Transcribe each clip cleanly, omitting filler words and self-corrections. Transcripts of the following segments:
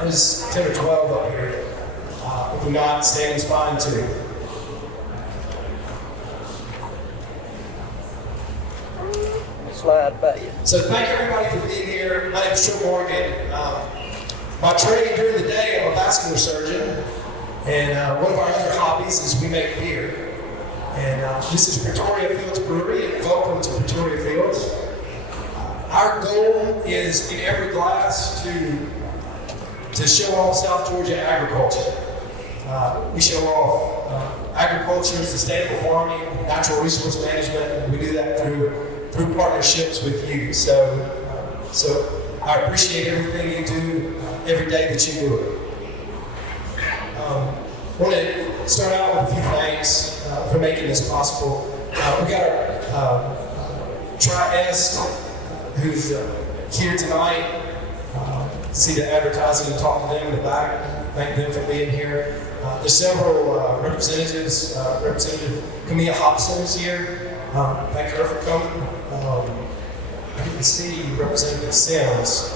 There's 10 or 12 up here. If we're not, standing's fine too. Slide by you. So thank everybody for being here. My name is Joe Morgan. My training during the day, I'm a vascular surgeon. And one of our other hobbies is we make beer. And this is Pretoria Fields Brewery, and welcome to Pretoria Fields. Our goal is in every glass to show off South Georgia agriculture. We show off agriculture, sustainable farming, natural resource management, and we do that through partnerships with you. So I appreciate everything you do every day that you do it. I want to start out with a few thanks for making this possible. We got our Tri-Est who's here tonight. See the advertising and talk to them in the back. Thank them for being here. There's several representatives. Representative Camille Hobson is here. Thank her for coming. I didn't see Representative Sims.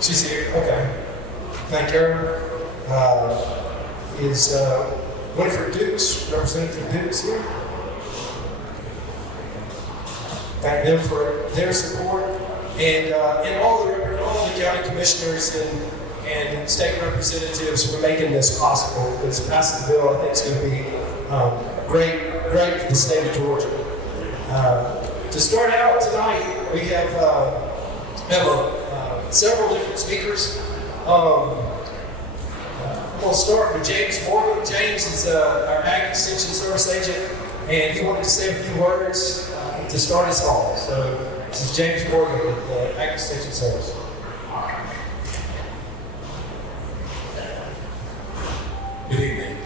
She's here. Okay. Thank her. Is Winifred Dukes, Representative Dukes here. Thank them for their support, and all the county commissioners and state representatives for making this possible. Because passing the bill, I think, is going to be great for the state of Georgia. To start out tonight, we have several different speakers. We'll start with James Morgan. James is our Ag Extension Service agent, and he wanted to say a few words to start us off. So this is James Morgan with the Ag Extension Service. Good evening.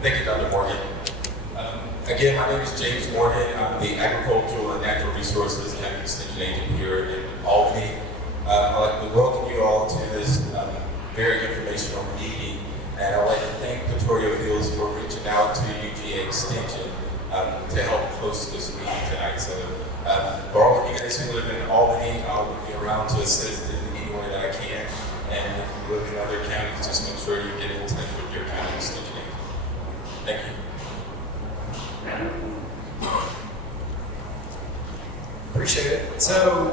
Thank you, Dr. Morgan. Again, my name is James Morgan. I'm the Agricultural and Natural Resources County Extension Agent here in Albany. I'd like to welcome you all to this very informational meeting. And I'd like to thank Pretoria Fields for reaching out to UGA Extension to help host this meeting tonight. So for all of you guys who live in Albany, I'll be around to assist in any way that I can. And if you live in other counties, just make sure you get in touch with your county extension agent. Thank you. Appreciate it. So,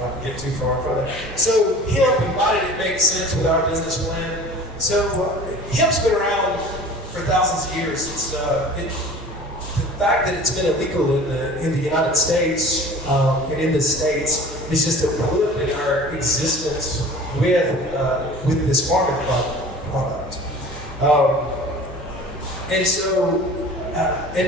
not get too far in front of that. So hemp, and why did it make sense with our business plan? So hemp's been around for thousands of years. It's the fact that it's been illegal in the United States and in the States is just a blip in our existence with this farming product. And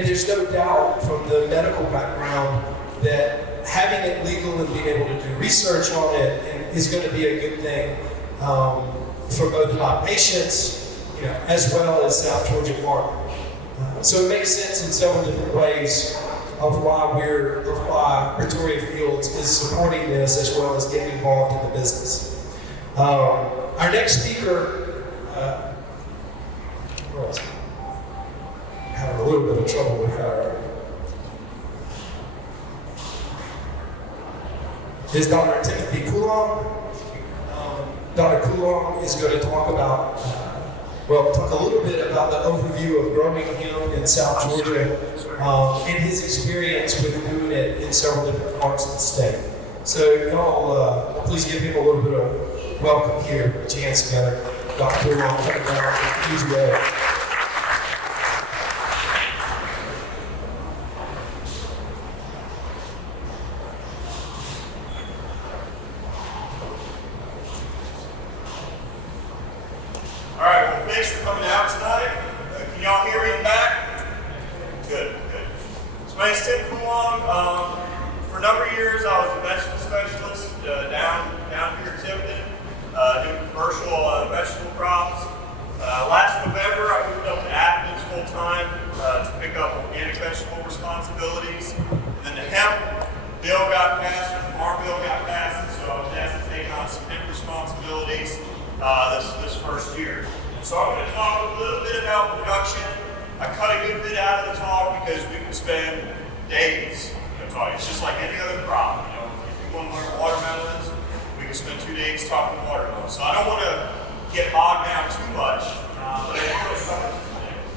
there's no doubt from the medical background that having it legal and being able to do research on it is going to be a good thing for both my patients, as well as South Georgia farmers. So it makes sense in several different ways of why Pretoria Fields is supporting this as well as getting involved in the business. Our next speaker, having a little bit of trouble with our. Is Dr. Timothy Coulomb. Dr. Coulomb is going to talk a little bit about the overview of growing hemp in South Georgia and his experience with doing it in several different parts of the state. So y'all, please give him a little bit of welcome here, put your hands together. Dr. Coulomb, coming down, UGA. Thanks for coming out tonight. Can y'all hear me in the back? Good. So my name's Tim Coulomb. For a number of years, I was a vegetable specialist down here in Tifton, doing commercial vegetable crops. Last November, I moved up to Athens full time to pick up organic vegetable responsibilities. And then the hemp bill got passed, the farm bill got passed, so I was asked to take on some hemp responsibilities this first year. So I'm going to talk a little bit about production. I cut a good bit out of the talk because we can spend days talking. It's just like any other crop. If you want to learn watermelons, we we spent 2 days talking watermelon. So I don't want to get bogged down too much, but I do want to cover some things.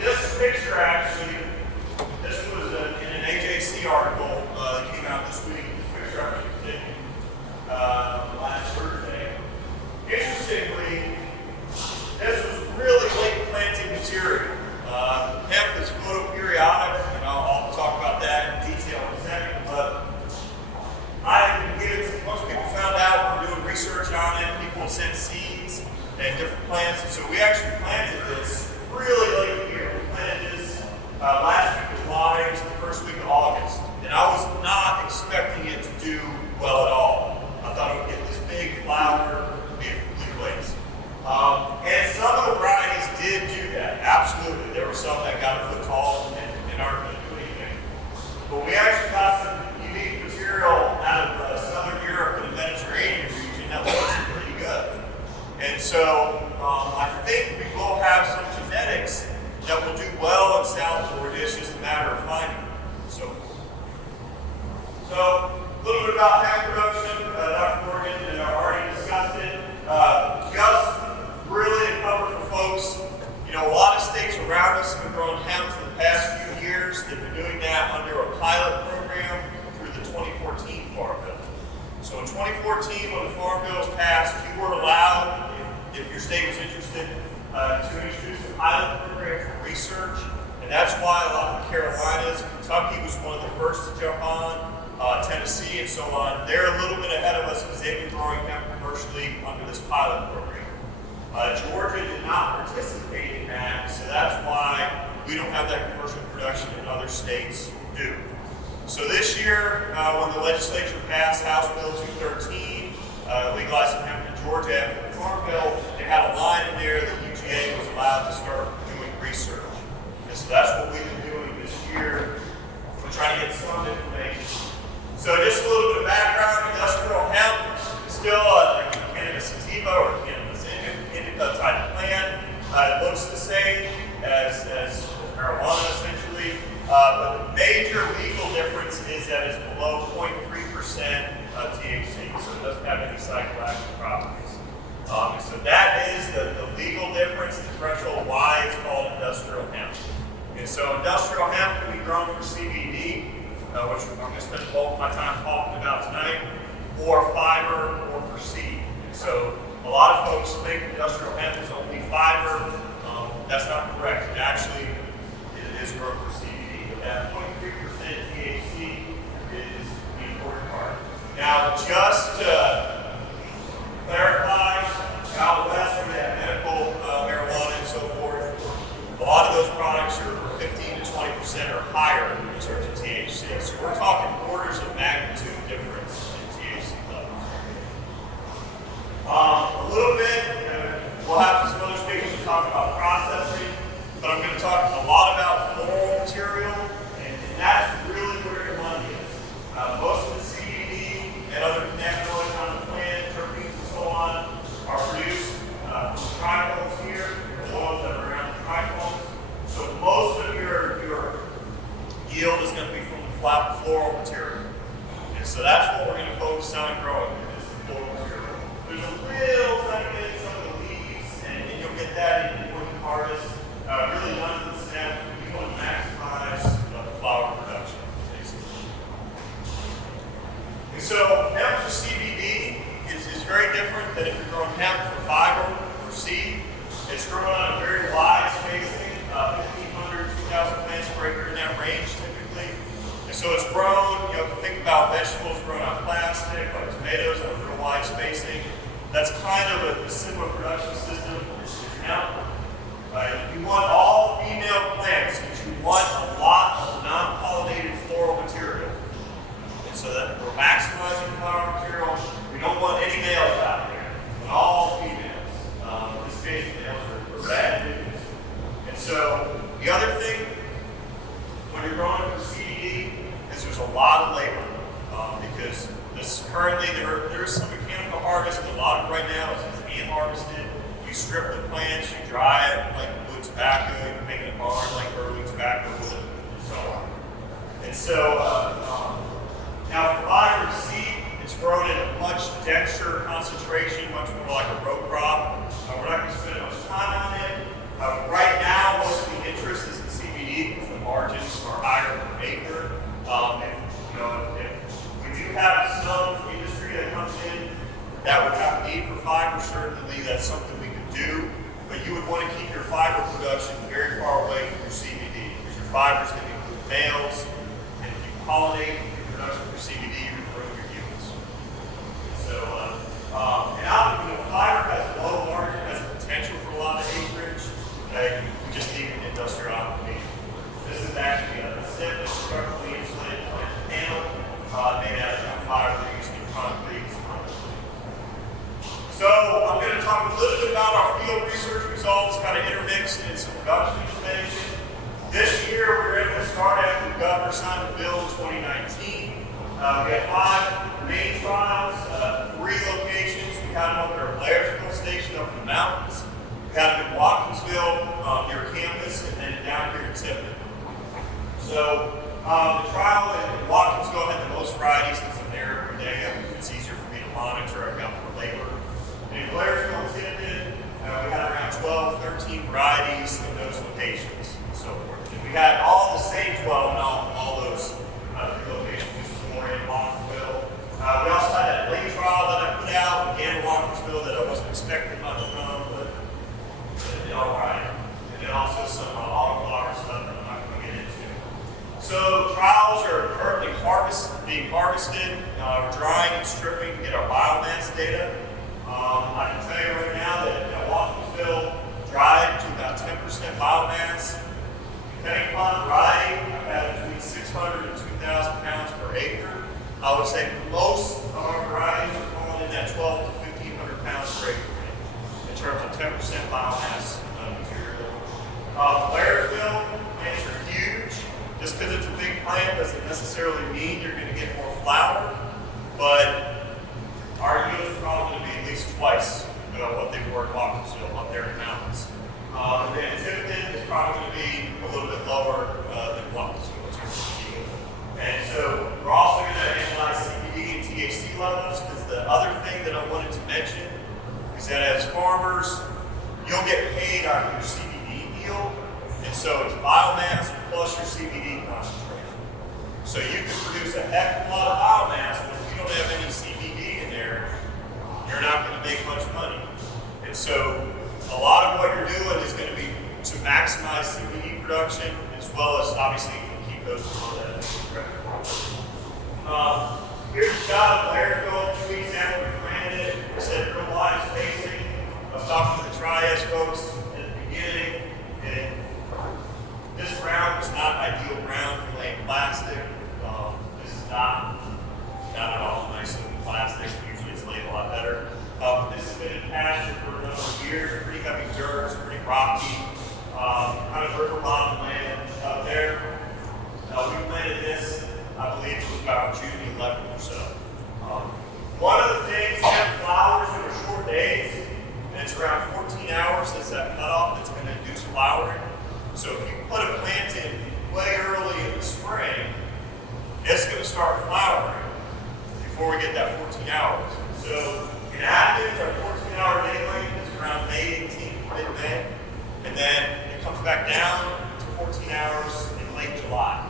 This picture actually, this was in an AJC article that came out this week. This picture I was taken last Thursday. Interestingly, this was really late planting material. Hemp is photoperiodic, and I'll talk about that in detail in a second, but most people found out we're doing research on it, people sent seeds and different plants, and so we actually planted this really late in the year. We planted this last week of July into the first week of August, and I was not expecting it to do well at all. I thought it would get this big flower, be a complete waste. And some of the varieties did do that, absolutely. There were some that got a foot tall and aren't going to do anything. But we actually got some unique material out of Southern Europe and the Mediterranean region that looks pretty good. And so I think we will have some genetics that will do well in South Georgia. It's just a matter of finding them. So a little bit about hemp production. Dr. Morgan and I already discussed it. Just really to cover for folks, you know, a lot of states around us have been growing hemp for the past few years. They've been doing that under a pilot program through the 2014 Farm Bill. So in 2014, when the Farm Bill was passed, you were allowed, if your state was interested, to introduce a pilot program for research. And that's why a lot of the Carolinas, Kentucky was one of the first to jump on, Tennessee and so on. They're a little bit ahead of us because they've been growing hemp commercially under this pilot program. Georgia did not participate in that, so that's why we don't have that commercial production and other states do. So this year, when the legislature passed House Bill 213, legalizing hemp in Georgia after the Farm Bill, they had a line in there that UGA was allowed to start doing research. And so that's what we've been doing this year. We're trying to get some information. So just a little bit of background, industrial hemp is still like a cannabis sativa or cannabis indica type plant. It looks the same as marijuana essentially, but the major legal difference is that it's below 0.3% THC, so it doesn't have any psychoactive properties. So that is the legal difference, the threshold why it's called industrial hemp. And so industrial hemp can be grown for CBD, which I'm going to spend the bulk of my time talking about tonight, or fiber, or for seed. And so a lot of folks think industrial hemp is only fiber. That's not correct. It actually is grown for CBD. But that 0.3% THC is the important part. Now, just to clarify, out west we have medical marijuana and so forth. A lot of those products are 15 to 20% or higher in terms of THC. So we're talking orders of magnitude difference in THC levels. A little bit, we'll have some other speakers to talk about processing, but I'm going to talk a lot about floral material, and that's really where your money is. Most of the CBD and other cannabinoids on the plant, terpenes and so on, are produced from trichomes here, the oils that are around the trichomes. So most of your yield is going to be from the floral material. And so that's what we're going to focus on growing, is the floral material. There's a little tiny bit in some of the leaves, and you'll get that in the harvest. Really none of the stems. We want to maximize the flower production, basically. And so hemp for CBD is very different than if you're growing hemp for fiber or seed. It's grown on a very wide spacing, 1,500, 2,000 plants per acre in that range typically. And so it's grown, you know, if you think about vegetables grown on plastic, like tomatoes on a real wide spacing, that's kind of a similar production system as hemp. You want all female plants, but you want a lot of non-pollinated floral material. And so that we're maximizing flower material. We don't want any males out there. We want all females. In this case, males are bad news. And so the other thing, when you're growing for CBD, is there's a lot of labor. Because this currently, there is some mechanical harvest, but a lot of it right now is hand harvested. You strip the plants, you dry it like wood tobacco, you can make it a barn like early tobacco wood, and so on. And so Now for fiber seed, it's grown in a much denser concentration, much more like a row crop. We're not going to spend much time on it. Right now, most of the interest is in CBD because the margins are higher per acre. If we do have some industry that comes in that would have need for fiber, certainly that's something we could do. But you would want to keep your fiber production very far away from your CBD because your fiber is going to include males, and if you pollinate your production for CBD, you're going to ruin your yields. So, fiber has a low margin, has potential for a lot of acreage. Okay, we just need an industrial application. This is actually a simple structurally insulated plant panel made out of fiber used in concrete. So I'm going to talk a little bit about our field research results, kind of intermixed in some production information. This year we were able to start after the governor signed the bill in 2019. We had 5 main trials, 3 locations. We had them up at our Blairsville station up in the mountains. We had them in Watkinsville near campus, and then down here in Tiffin. So the trial in Watkinsville had the most varieties because I'm there every day. It's easier for me to monitor. I've got more labor. And in Blairsville and Tiffin, we had around 12, 13 varieties in those locations and so forth. And we had all the same 12 in all those locations. More in Watkinsville. We also had that late trial that I put out again in Watkinsville that I wasn't expecting much from, but it did all right. And then also some autoflower stuff that I'm not going to get into. So trials are currently being harvested. We're drying and stripping to get our biomass data. I can tell you right now that Watkinsville dried to about 10% biomass. Depending upon variety, I've had between 600 and 2,000 pounds per acre. I would say most of our varieties are falling in that 12 to 1,500 pounds per acre range in terms of 10% biomass material. Blairsville plants are huge. Just because it's a big plant doesn't necessarily mean you're going to get more flower, but our yield is probably going to be at least twice what they were in Watkinsville up there in the mountains. And then Tiffin is probably going to be a little bit lower than Watkinsville in terms of yield. And so we're also going to analyze CBD and THC levels because the other thing that I wanted to mention is that as farmers, you'll get paid on your CBD yield. And so it's biomass plus your CBD concentration. So you can produce a heck of a lot of biomass, but if you don't have any CBD in there, you're not going to make much money. And so a lot of what you're doing is going to be to maximize CBD production as well as obviously keep those below that. Here's a shot of Blairsville 2 weeks after we planted it. We said real wide spacing. I was talking to the Trias folks at the beginning, and this ground was not ideal ground for laying plastic. This is not at all nice looking plastic. Usually it's laid a lot better. This has been in pasture for a number of years. Pretty heavy dirt, it's pretty rocky, kind of river bottom land up there. We planted this, I believe it was about June 11th or so. One of the things, hemp flowers over short days, and it's around 14 hours since that cutoff that's going to induce flowering. So if you put a plant in way early in the spring, it's going to start flowering before we get that 14 hours. So in Athens, our 14-hour day length is around May 18th, mid-May, and then it comes back down to 14 hours in late July.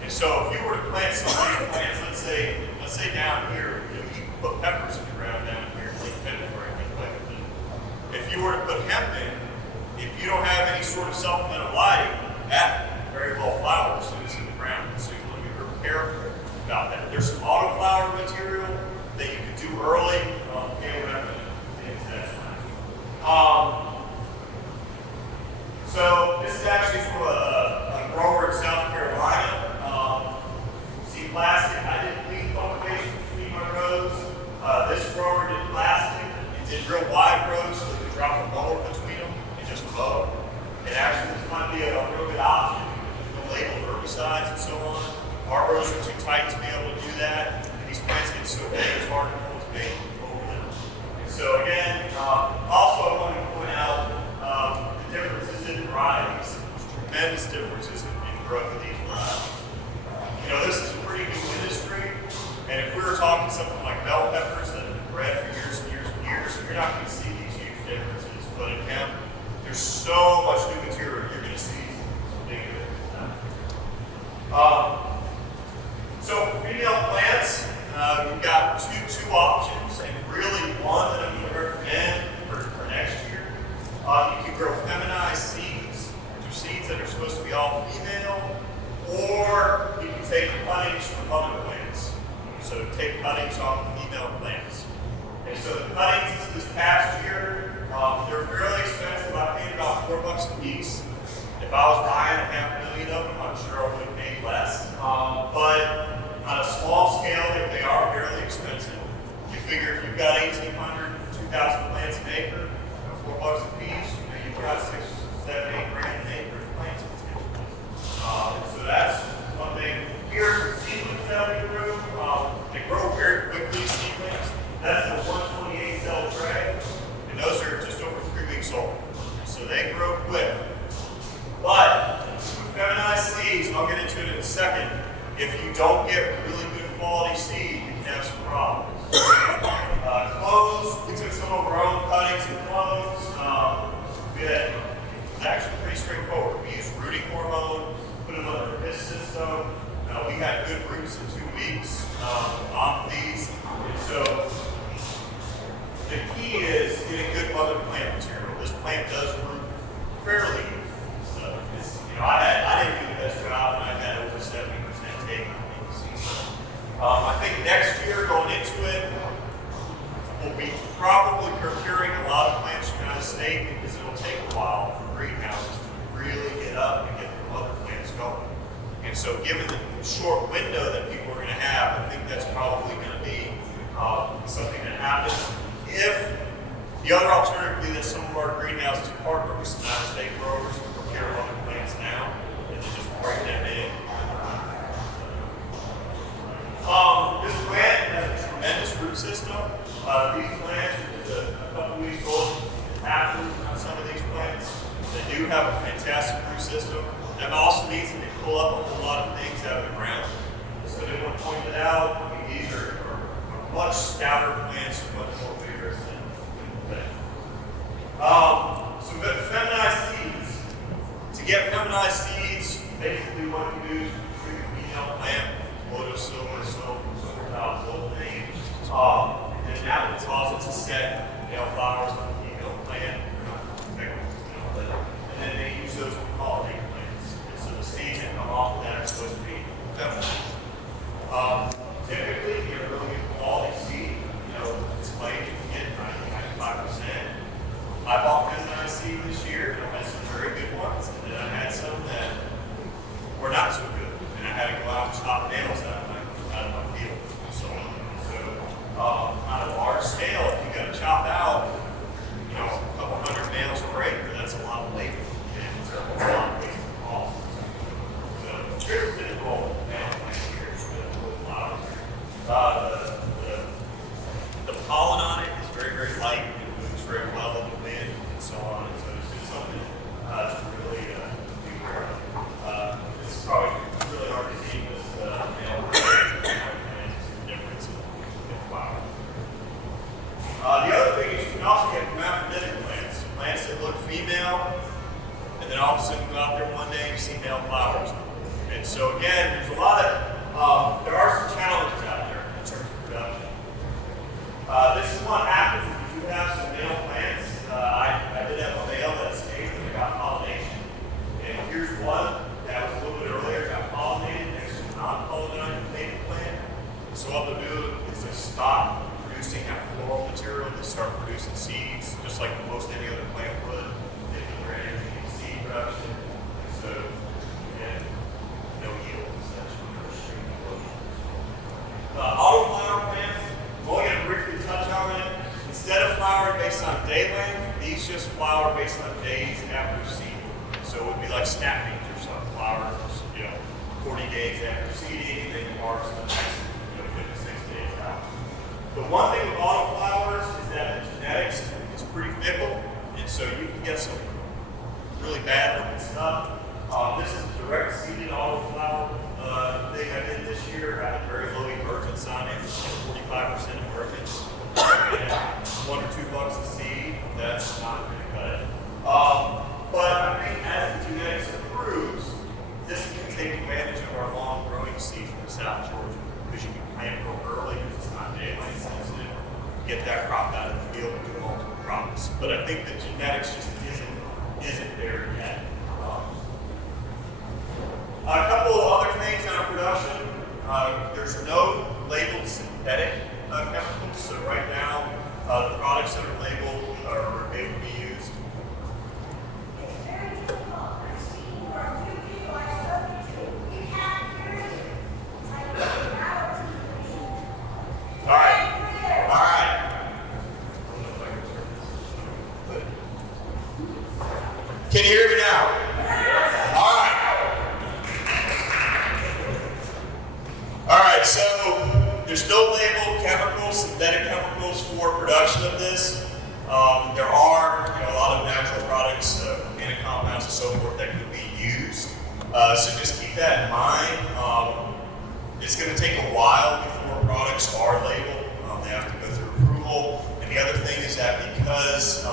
And so if you were to plant some of these plants, let's say down here, you can put peppers in the ground down here in late February, if you were to put hemp in, if you don't have any sort of supplemental lighting, that very well flowers as soon as it's in the ground. So you want to be real careful about that. There's some autoflower material that you can do early. So this is actually from a grower in South Carolina. See plastic, I did leaf cultivation between my rows. This grower did plastic. It did real wide rows so they could drop a mower between them and just mow. And actually this might be a real good option. There's no labeled herbicides and so on. Our rows are too tight to be able to do that. And these plants get so big it's hard to cultivate over them. And so again, also I want to point out the differences in varieties. There's tremendous differences in growth of these varieties. This is a pretty new industry. talking something like bell peppers that have been bred for years and years and years, you're not going to see these huge differences. But in hemp, there's so much new material, you're going to see some big differences. So for female plants, we've got two options, and really one that I'm going to recommend for next year. You can grow feminized seeds, which are seeds that are supposed to be all female, or you can take cuttings from other plants. So take cuttings off of female plants. And so the cuttings this past year, they're fairly expensive. I paid about $4 a piece. If I was buying 500,000 of them, I'm sure I would have paid less. But on a small scale, they are fairly expensive. You figure if you've got 1,800, 2,000 plants an acre, $4 a piece, you've got 6, 7, 8 grand an acre of plants potentially. So that's one thing. Here's some seedlings that we grew. They grow very quickly, seedlings. That's the 128 cell tray, and those are just over 3 weeks old. So they grow quick. But with feminized seeds, and I'll get into it in a second, if you don't get really good quality seed, you can have some problems. Clones, we took some of our own cuttings and clones. It's actually pretty straightforward. We used rooting hormone, put them under this system. We had good roots in 2 weeks off these. And so the key is getting good mother plant material. This plant does root fairly easily. So it's, I didn't do the best job, and I had over 70% take on these. I think next year going into it, we'll be probably procuring a lot of plants from out of state because it'll take a while for greenhouses to really get up and get the mother plants going. And so given the short window that people are going to have, I think that's probably going to be something that happens. If the other alternative would be that some of our greenhouses partner with some out-of-state growers who procure mother plants now, and then just bring them in. This plant has a tremendous root system. These plants are just a couple weeks old, half root on some of these plants. They do have a fantastic root system. That also means that they pull up a whole lot of things out of the ground. So they want to point it out. These are much stouter plants and much more vigorous than that. So feminized seeds. To get feminized seeds, basically what you do is you treat a female plant, photo silver, silver top, whole thing. And that will cause it to set male flowers on the female plant. And then they use those for pollinate plants. And so the seeds that come off of that are supposed to be feminine. Typically, if you're really good quality seed, it's claimed you can get 95%. I bought feminized seed this year, and I had some very good ones, and then I had some that were not so good. And I had to go out and chop nails out of my field. So on a large scale, if you got to chop out, a couple hundred nails per acre, that's a lot of labor. And it's a lot of waste of cost. So here's the goal. The pollen on it is very, very light. It moves very well in the wind and so on. And so it's just something to really be aware of. This is probably really hard to see with male plants, the difference in flower. The other thing is you can also get hermaphroditic plants, plants that look female, and then all of a sudden you go out there one day and you see male flowers. And so again, there's a lot of, there are some challenges out there in terms of production. This is what happens if you do have some male plants. I did have a male that stayed and got pollination. And here's one that was a little bit earlier, got pollinated next to a non-pollinated plant. So what they'll do is they stop producing that floral material, they start producing seeds, just like most any other plant would. They put their energy in seed production. And so, again, no yield, essentially. Autoflower plants, I'm only going to briefly touch on it. Instead of flowering based on day length, these just flower based on days after seeding. So it would be like snap beans or something. Flowers, 40 days after seeding, then you harvest the next 56 days out. The one thing with autoflowers is that the genetics is pretty fickle, and so you can get some really bad looking stuff. This is a direct seeded autoflower thing I did this year. I had very low emergence on it, 40 get that crop out of the field and do multiple crops. But I think the genetics just isn't there yet. A couple of other things in our production. There's no labeled synthetic chemicals. So right now, the products that are labeled are able to be used. All right. Can you hear me now? All right. All right, so there's no labeled chemicals, synthetic chemicals for production of this. There are a lot of natural products, organic compounds and so forth that could be used. So just keep that in mind. It's going to take a while before products are labeled. They have to go through approval. And the other thing is that because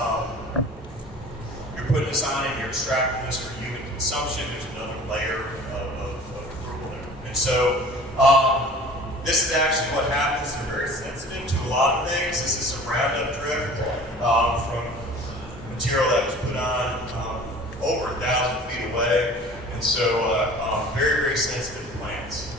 you're putting this on and you're extracting this for human consumption, there's another layer of approval there. And so this is actually what happens. They're very sensitive to a lot of things. This is some Roundup drift from material that was put on over 1,000 feet away. And so very, very sensitive plants.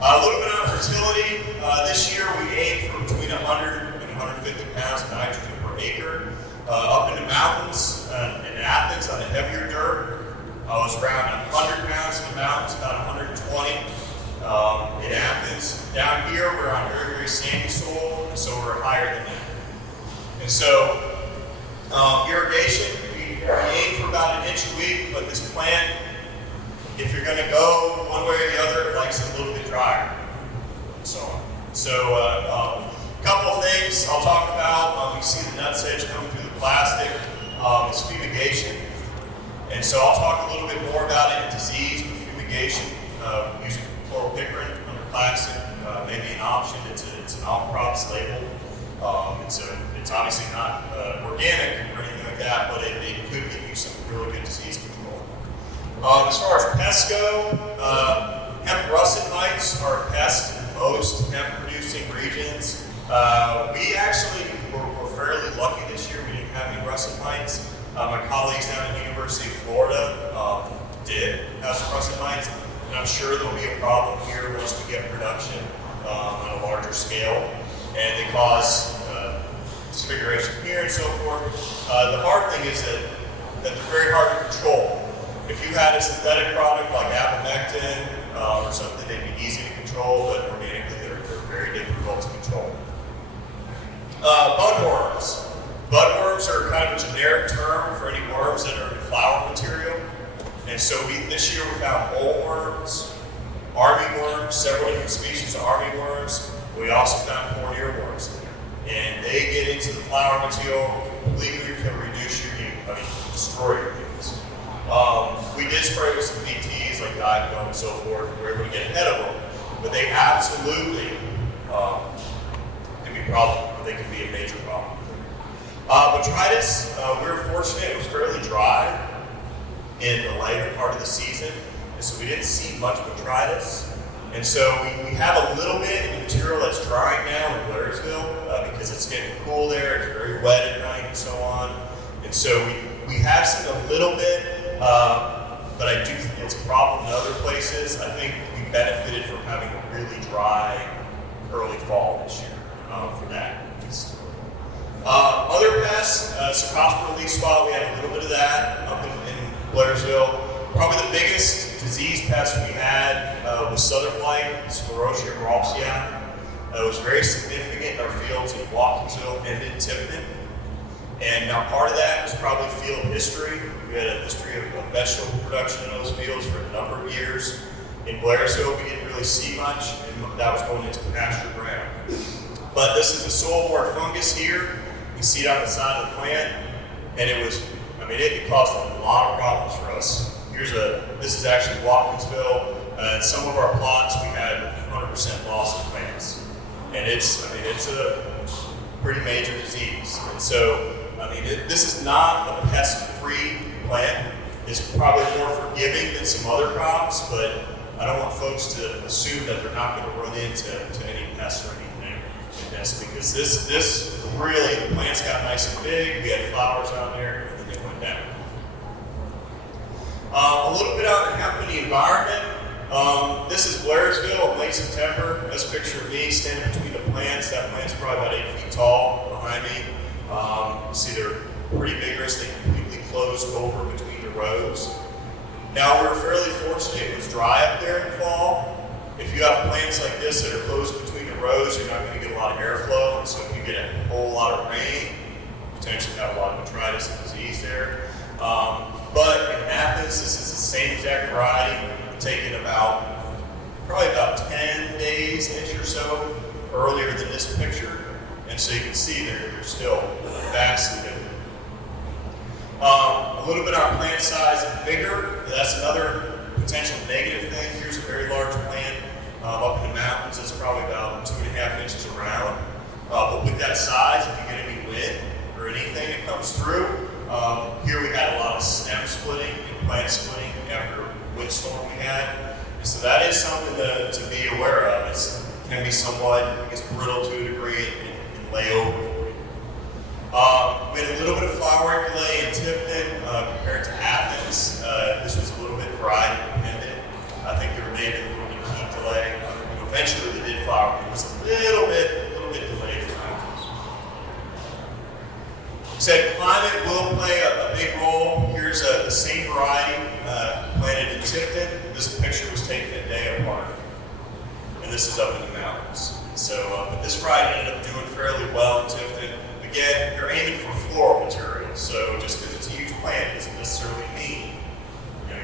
A little bit on fertility. This year we aimed for between 100 and 150 pounds of nitrogen per acre. Up in the mountains in Athens on the heavier dirt, was around 100 pounds in the mountains, about 120 in Athens. Down here we're on very, very sandy soil, so we're higher than that. And so irrigation, we aim for about 1 inch a week, but this plant, if you're going to go one way or the other, it likes it a little bit drier, and so on. So a couple of things I'll talk about. You see the nut sedge coming through the plastic. It's fumigation. And so I'll talk a little bit more about it in disease with fumigation, using chloropicrin under plastic, maybe an option. It's an all-crops label. It's obviously not organic or anything like that, but it could give you some really good disease control. As far as pests go, hemp russet mites are a pest in most hemp-producing regions. We actually were fairly lucky this year. We didn't have any russet mites. My colleagues down at the University of Florida did have some russet mites, and I'm sure there'll be a problem here once we get production on a larger scale, and they cause disfiguration here and so forth. The hard thing is that they're very hard to control. If you had a synthetic product like abamectin or something, they'd be easy to control, but organically they're very difficult to control. Budworms. Budworms are kind of a generic term for any worms that are in flower material. And so this year we found bollworms, armyworms, several different species of armyworms. We also found corn earworms in there. And they get into the flower material, completely can destroy your yields. We did spray with some DTs like diatom and so forth. We were able to get ahead of them, but they absolutely can be a problem. They can be a major problem. Botrytis, we were fortunate. It was fairly dry in the later part of the season, and so we didn't see much botrytis. And so we have a little bit in the material that's drying now in Blairsville because it's getting cool there. It's very wet at night and so on. And so we have seen a little bit, but I do think it's a problem in other places. I think we benefited from having a really dry early fall this year for that. Other pests, Cercospora leaf spot, we had a little bit of that up in Blairsville. Probably the biggest disease pest we had was southern blight, Sclerotia rauxia. It was very significant in our fields in Watkinsville and in Tiverton. And now part of that was probably field history. We had a history of vegetable production in those fields for a number of years. In Blairsville, we didn't really see much, and that was going into pasture ground. But this is the soil-borne fungus here. You see it on the side of the plant, and it caused a lot of problems for us. This is actually Watkinsville. Some of our plots, we had 100% loss of plants. And it's a pretty major disease. And so, this is not a pest-free plant. It's probably more forgiving than some other crops, but I don't want folks to assume that they're not going to run into any pests or anything. in this, because this really, the plants got nice and big, we had flowers on there, and then they went down. A little bit on the hemp and the environment. This is Blairsville in late September. This picture of me standing between the plants. That plant's probably about 8 feet tall behind me. You see they're pretty vigorous. They completely closed over between the rows. Now we're fairly fortunate it was dry up there in the fall. If you have plants like this that are closed between the rows, you're not going to get a lot of airflow. And so if you get a whole lot of rain, you potentially have a lot of botrytis and disease there. But in Athens, this is the same exact variety, taken probably about 10 days-ish or so earlier than this picture. And so you can see they're still vastly different. A little bit on plant size and vigor. That's another potential negative thing. Here's a very large plant up in the mountains. It's probably about 2.5 inches around. But with that size, if you get any wind or anything that comes through, here we had a lot of stem splitting and plant splitting after a windstorm we had. And so that is something to be aware of. It can be somewhat, I guess, brittle to a degree and lay over. We had a little bit of flowering delay in Tifton compared to Athens. This was a little bit variety dependent. I think there may have been a little bit of heat delay. Eventually they did flower, but it was a little bit delayed from Athens. Said climate will play a big role. Here's the same variety planted in Tifton. This picture was taken a day apart. And this is up in the mountains. So, but this variety ended up doing fairly well in Tifton. Again, you're aiming for floral material, so just because it's a huge plant doesn't necessarily mean you're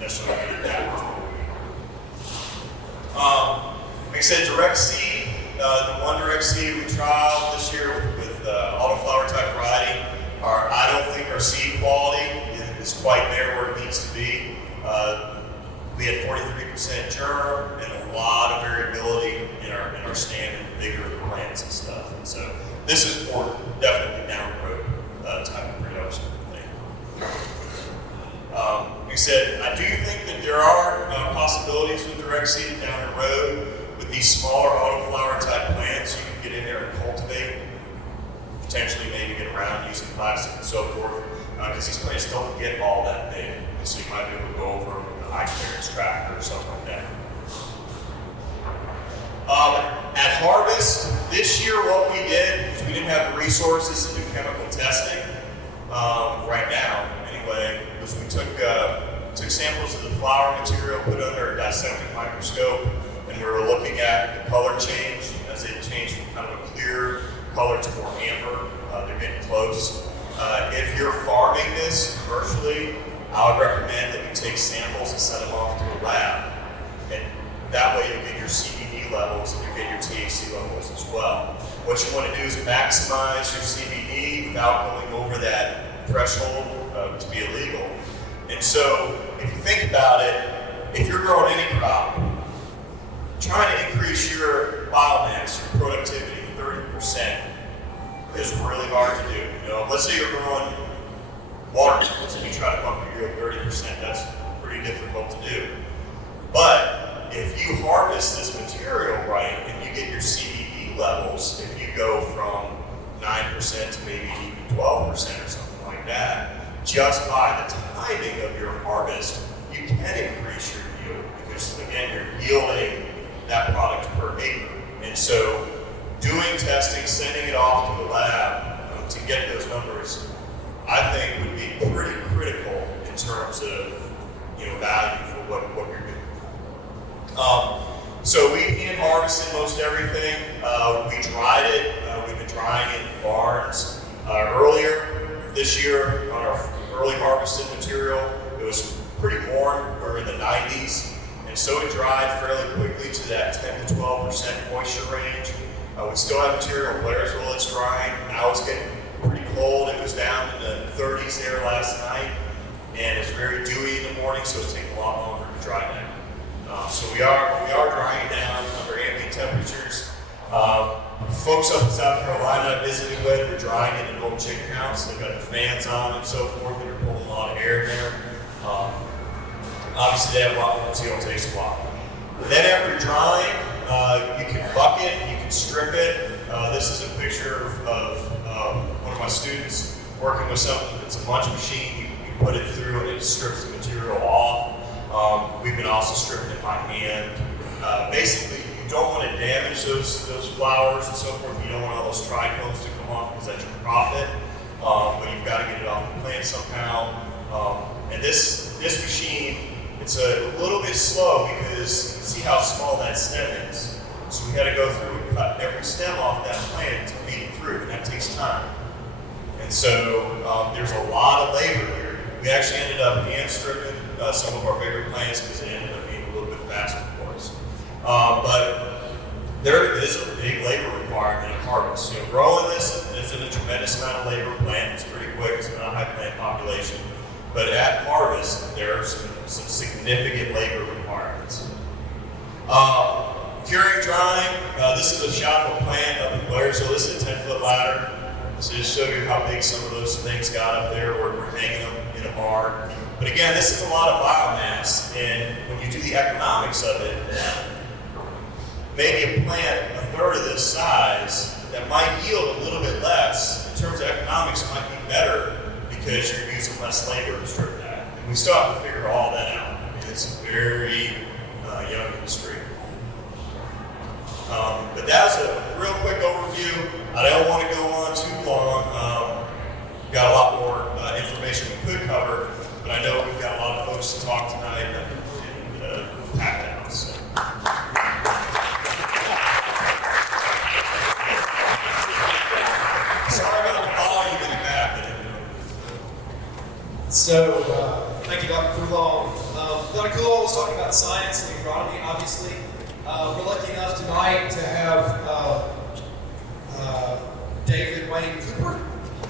necessarily going to get that much. Like I said, direct seed, the one direct seed we trialed this year with autoflower type variety, I don't think our seed quality is quite there where it needs to be. We had 43% germ and a lot of variability in our standard bigger plants and stuff. And so this is more definitely down the road type of production thing. Like I said, I do think that there are possibilities with direct seed down the road. With these smaller autoflower type plants, you can get in there and cultivate, potentially maybe get around using plastic and so forth, because these plants don't get all that big. So you might be able to go over them with a high clearance tractor or something like that. At harvest, this year what we did, because we didn't have the resources to do chemical testing right now anyway, was we took samples of the flower material, put it under a dissecting microscope, and we were looking at the color change as it changed from kind of a clear color to more amber. They're getting close. If you're farming this commercially, I would recommend that you take samples and send them off to a lab. And that way you'll get your CBD levels and you'll get your THC levels as well. What you want to do is maximize your CBD without going over that threshold to be illegal. And so if you think about it, if you're growing any crop, trying to increase your biomass, your productivity 30% is really hard to do. You know, let's say you're growing watermelons and you try to bump your yield 30%, that's pretty difficult to do. But if you harvest this material right and you get your CBD levels, if you go from 9% to maybe even 12% or something like that, just by the timing of your harvest, you can increase your yield because again, you're yielding that product per acre. And so doing testing, sending it off to the lab to get those numbers, I think would be pretty critical in terms of value for what you're doing. So we hand harvested most everything. We dried it. We've been drying it in barns. Earlier this year on our early harvested material, it was pretty warm. We were in the 90s. And so it dried fairly quickly to that 10 to 12% moisture range. We still have material in Blairsville that's drying. Now it's getting pretty cold. It was down in the 30s there last night. And it's very dewy in the morning, so it's taking a lot longer to dry down. So we are drying it down under ambient temperatures. Folks up in South Carolina I visited with are drying it in an old chicken house. They've got the fans on and so forth that are pulling a lot of air in there. Obviously they have a lot more material, it takes a while. Then after drying, you can bucket, you can strip it. this is a picture of one of my students working with something that's a munch machine. You put it through and it strips the material off. We've been also stripping it by hand. Basically, you don't want to damage those flowers and so forth. You don't want all those trichomes to come off because that's your profit. But you've got to get it off the plant somehow. And this machine, it's a little bit slow because you see how small that stem is. So we got to go through and cut every stem off that plant to feed it through, and that takes time. And so there's a lot of labor here. We actually ended up hand stripping some of our bigger plants because it ended up being a little bit faster for us. But there is a big labor requirement at harvest. You know, growing this isn't a tremendous amount of labor. Plant is pretty quick. It's not a high plant population. But at harvest, there are some significant labor requirements. Curing, drying. This is a shot of a plant up in Blairsville. This is a 10-foot ladder. So just show you how big some of those things got up there. We're hanging them in a barn. But again, this is a lot of biomass. And when you do the economics of it, maybe a plant a third of this size that might yield a little bit less, in terms of economics, might be better because you're using less labor to strip that. And we still have to figure all that out. I mean, it's a very young industry. But that was a real quick overview. I don't want to go on too long. Got a lot more information we could cover, but I know we've got a lot of folks to talk tonight and packed out. So. Sorry about the volume in the back. So, thank you, Dr. Coulon. Dr. Coulon was talking about science and agronomy, obviously. We're lucky enough tonight to have David Wayne Cooper.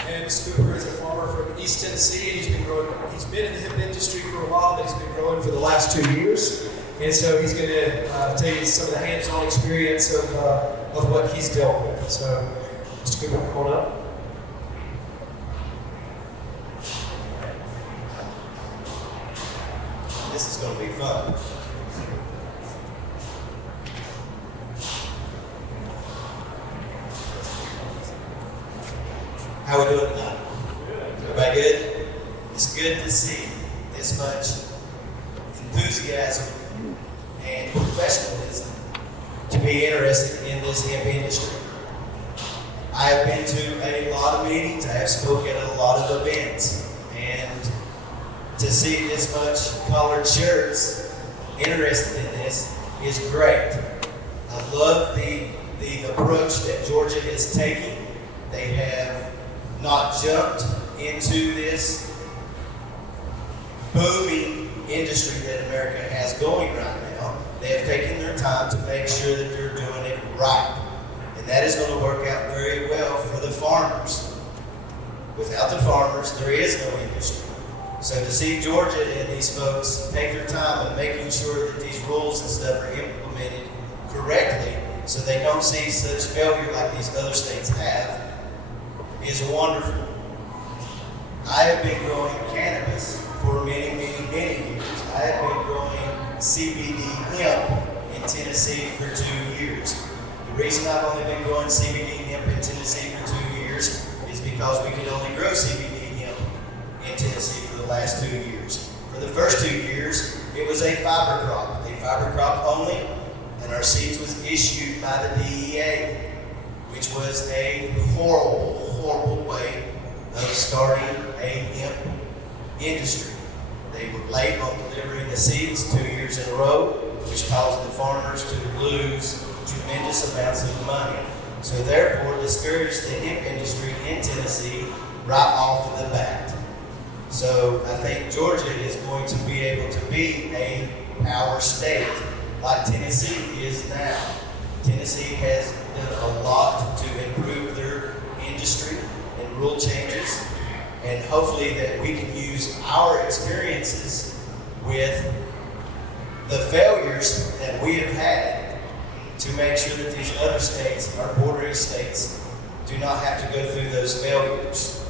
And Mr. Cooper is a farmer from East Tennessee. He's been in the hemp industry for a while, but he's been growing for the last 2 years. And so he's going to tell you some of the hands-on experience of what he's dealt with. So, Mr. Cooper, come on up. This is going to be fun. How we doing tonight? Everybody good? It's good to see this much enthusiasm and professionalism to be interested in this hemp industry. I have been to a lot of meetings, I have spoken at a lot of events, and to see this much collared shirts interested in this is great. I love the approach that Georgia is taking. They have not jumped into this booming industry that America has going right now. They have taken their time to make sure that they're doing it right. And that is going to work out very well for the farmers. Without the farmers, there is no industry. So to see Georgia and these folks take their time in making sure that these rules and stuff are implemented correctly so they don't see such failure like these other states have is wonderful. I have been growing cannabis for many, many, many years. I have been growing CBD hemp in Tennessee for 2 years. The reason I've only been growing CBD hemp in Tennessee for 2 years is because we could only grow CBD hemp in Tennessee for the last 2 years. For the first 2 years, it was a fiber crop only, and our seeds was issued by the DEA, which was a horrible way of starting a hemp industry. They were late on delivering the seeds 2 years in a row, which caused the farmers to lose tremendous amounts of money. So therefore discouraged the hemp industry in Tennessee right off of the bat. So I think Georgia is going to be able to be a power state like Tennessee is now. Tennessee has done a lot to improve their industry and rule changes, and hopefully that we can use our experiences with the failures that we have had to make sure that these other states, our bordering states, do not have to go through those failures.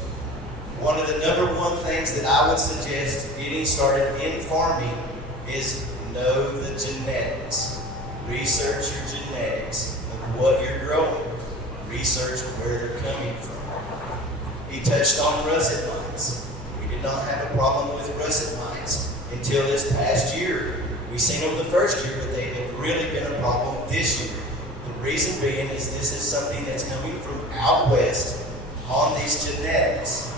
One of the number one things that I would suggest getting started in farming is know the genetics. Research your genetics of what you're growing. research where they're coming from. He touched on russet mites. We did not have a problem with russet mites until this past year. We seen them the first year, but they have really been a problem this year. The reason being is this is something that's coming from out west on these genetics.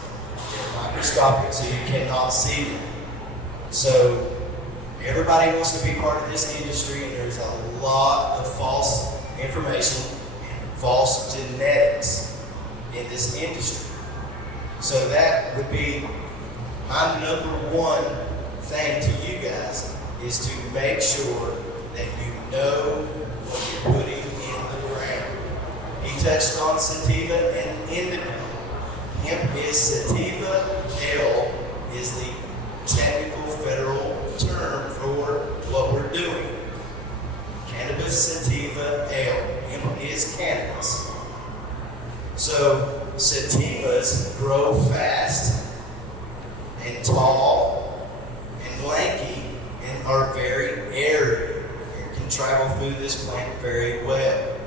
They're microscopic, so you cannot see them. So everybody wants to be part of this industry, and there's a lot of false information and false genetics in this industry. So that would be my number one thing to you guys, is to make sure that you know what you're putting in the ground. He touched on sativa and indica. Hemp is sativa. L is the technical federal term for what we're doing. Cannabis sativa L. Hemp is cannabis. So sativas grow fast and tall and lanky and are very airy. Air can travel through this plant very well.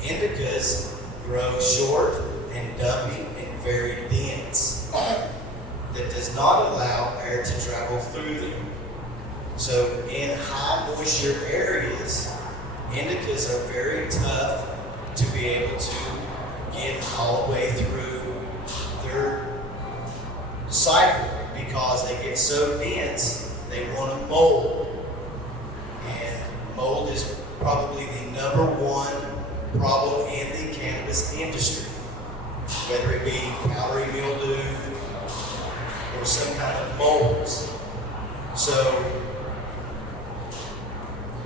Indicas grow short and dumpy and very dense. That does not allow air to travel through them. So in high moisture areas, indicas are very tough to be able to get all the way through their cycle, because they get so dense, they want to mold. And mold is probably the number one problem in the cannabis industry, whether it be powdery mildew or some kind of molds. So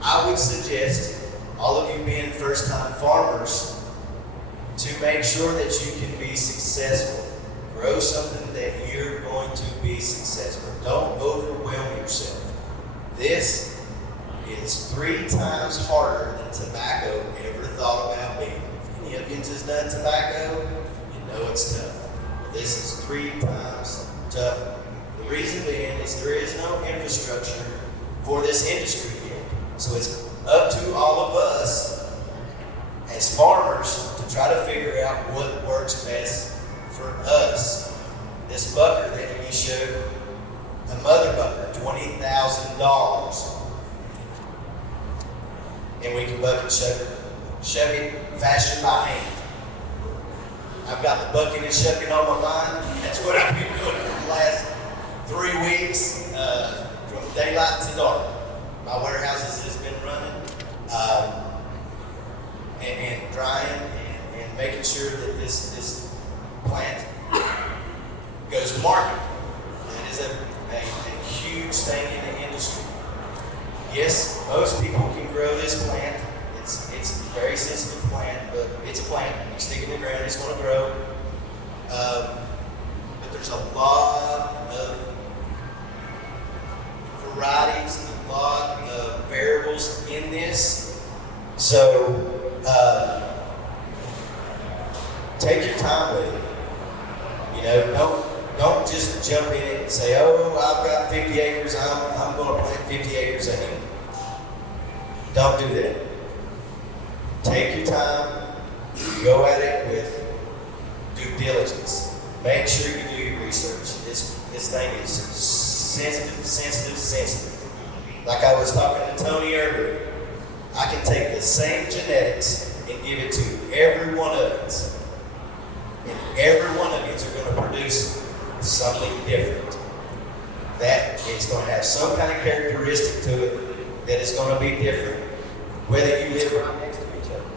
I would suggest all of you being first-time farmers to make sure that you can be successful. Grow something that you're going to be successful. Don't overwhelm yourself. This is 3 times harder than tobacco ever thought about being. If any of you has done tobacco, you know it's tough. Well, this is 3 times tougher. The reason being is there is no infrastructure for this industry yet. So it's up to all of us as farmers to try to figure out what works best for us. This bucker that you showed, a mother bucker, $20,000. And we can bucket shove it faster by hand. I've got the bucking and shucking on my mind. That's what I've been doing for the last 3 weeks, from daylight to dark. My warehouses has been running, and drying and making sure that this plant goes to market. It is a huge thing in the industry. Yes, most people can grow this plant. It's a very sensitive plant, but it's a plant. You stick it in the ground, it's going to grow. But there's a lot of varieties, a lot of variables in this. So take your time with it. You know, don't just jump in it and say, oh, I've got 50 acres, I'm going to plant 50 acres in it. Don't do that. Take your time, go at it with due diligence. Make sure you do your research. This thing is sensitive. Like I was talking to Tony earlier, I can take the same genetics and give it to every one of us. And every one of you are going to produce something different. That is going to have some kind of characteristic to it that is going to be different, whether you live right next to each other.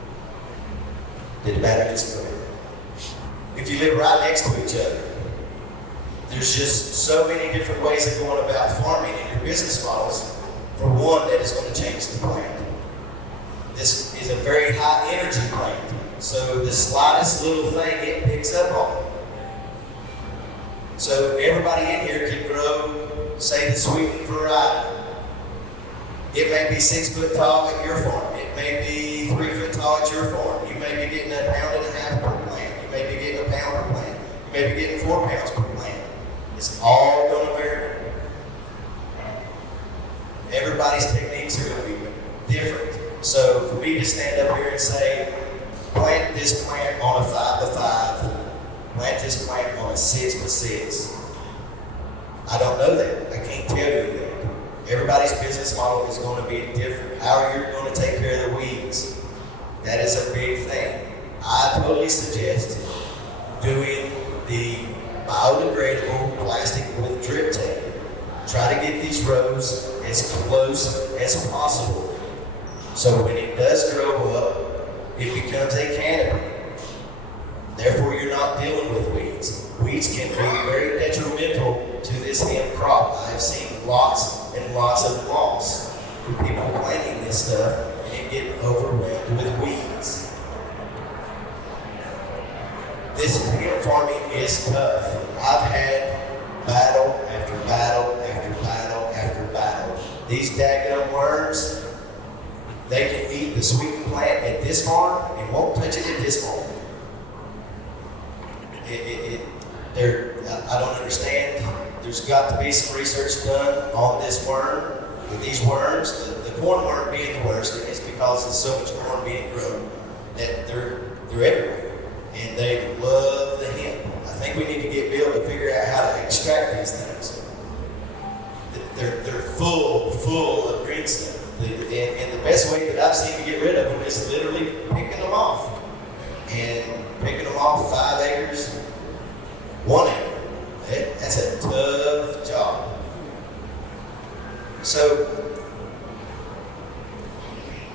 Did the battery just go in? If you live right next to each other, there's just so many different ways of going about farming and your business models. For one, that is going to change the plant. This is a very high energy plant, so the slightest little thing it picks up on. So everybody in here can grow, say, the sweetened variety. It may be 6 foot tall at your farm. It may be 3 foot tall at your farm. You may be getting 1.5 pounds per plant. You may be getting 1 pound per plant. You may be getting 4 pounds per plant. It's all going to vary. Everybody's techniques are going to be different. So for me to stand up here and say, plant this plant on a plant this plant on a 6x6. I don't know that. I can't tell you that. Everybody's business model is going to be different. How are you going to take care of the weeds? That is a big thing. I totally suggest doing the biodegradable plastic with drip tape. Try to get these rows as close as possible. So when it does grow up, it becomes a canopy. Therefore, you're not dealing with weeds. Weeds can be very detrimental to this hemp crop. I've seen lots and lots of loss from people planting this stuff and getting overwhelmed with weeds. This hemp farming is tough. I've had battle after battle after battle after battle. These daggum worms, they can eat the sweetened plant at this farm and won't touch it at this farm. I don't understand. There's got to be some research done on this worm. With these worms, the corn worm being the worst, and it's because there's so much corn being grown that they're everywhere. And they love the hemp. I think we need to get Bill to figure out how to extract these things. They're full of green stuff. And the best way that I've seen to get rid of them is literally picking them off. And picking them off 5 acres, 1 acre. That's a tough job. So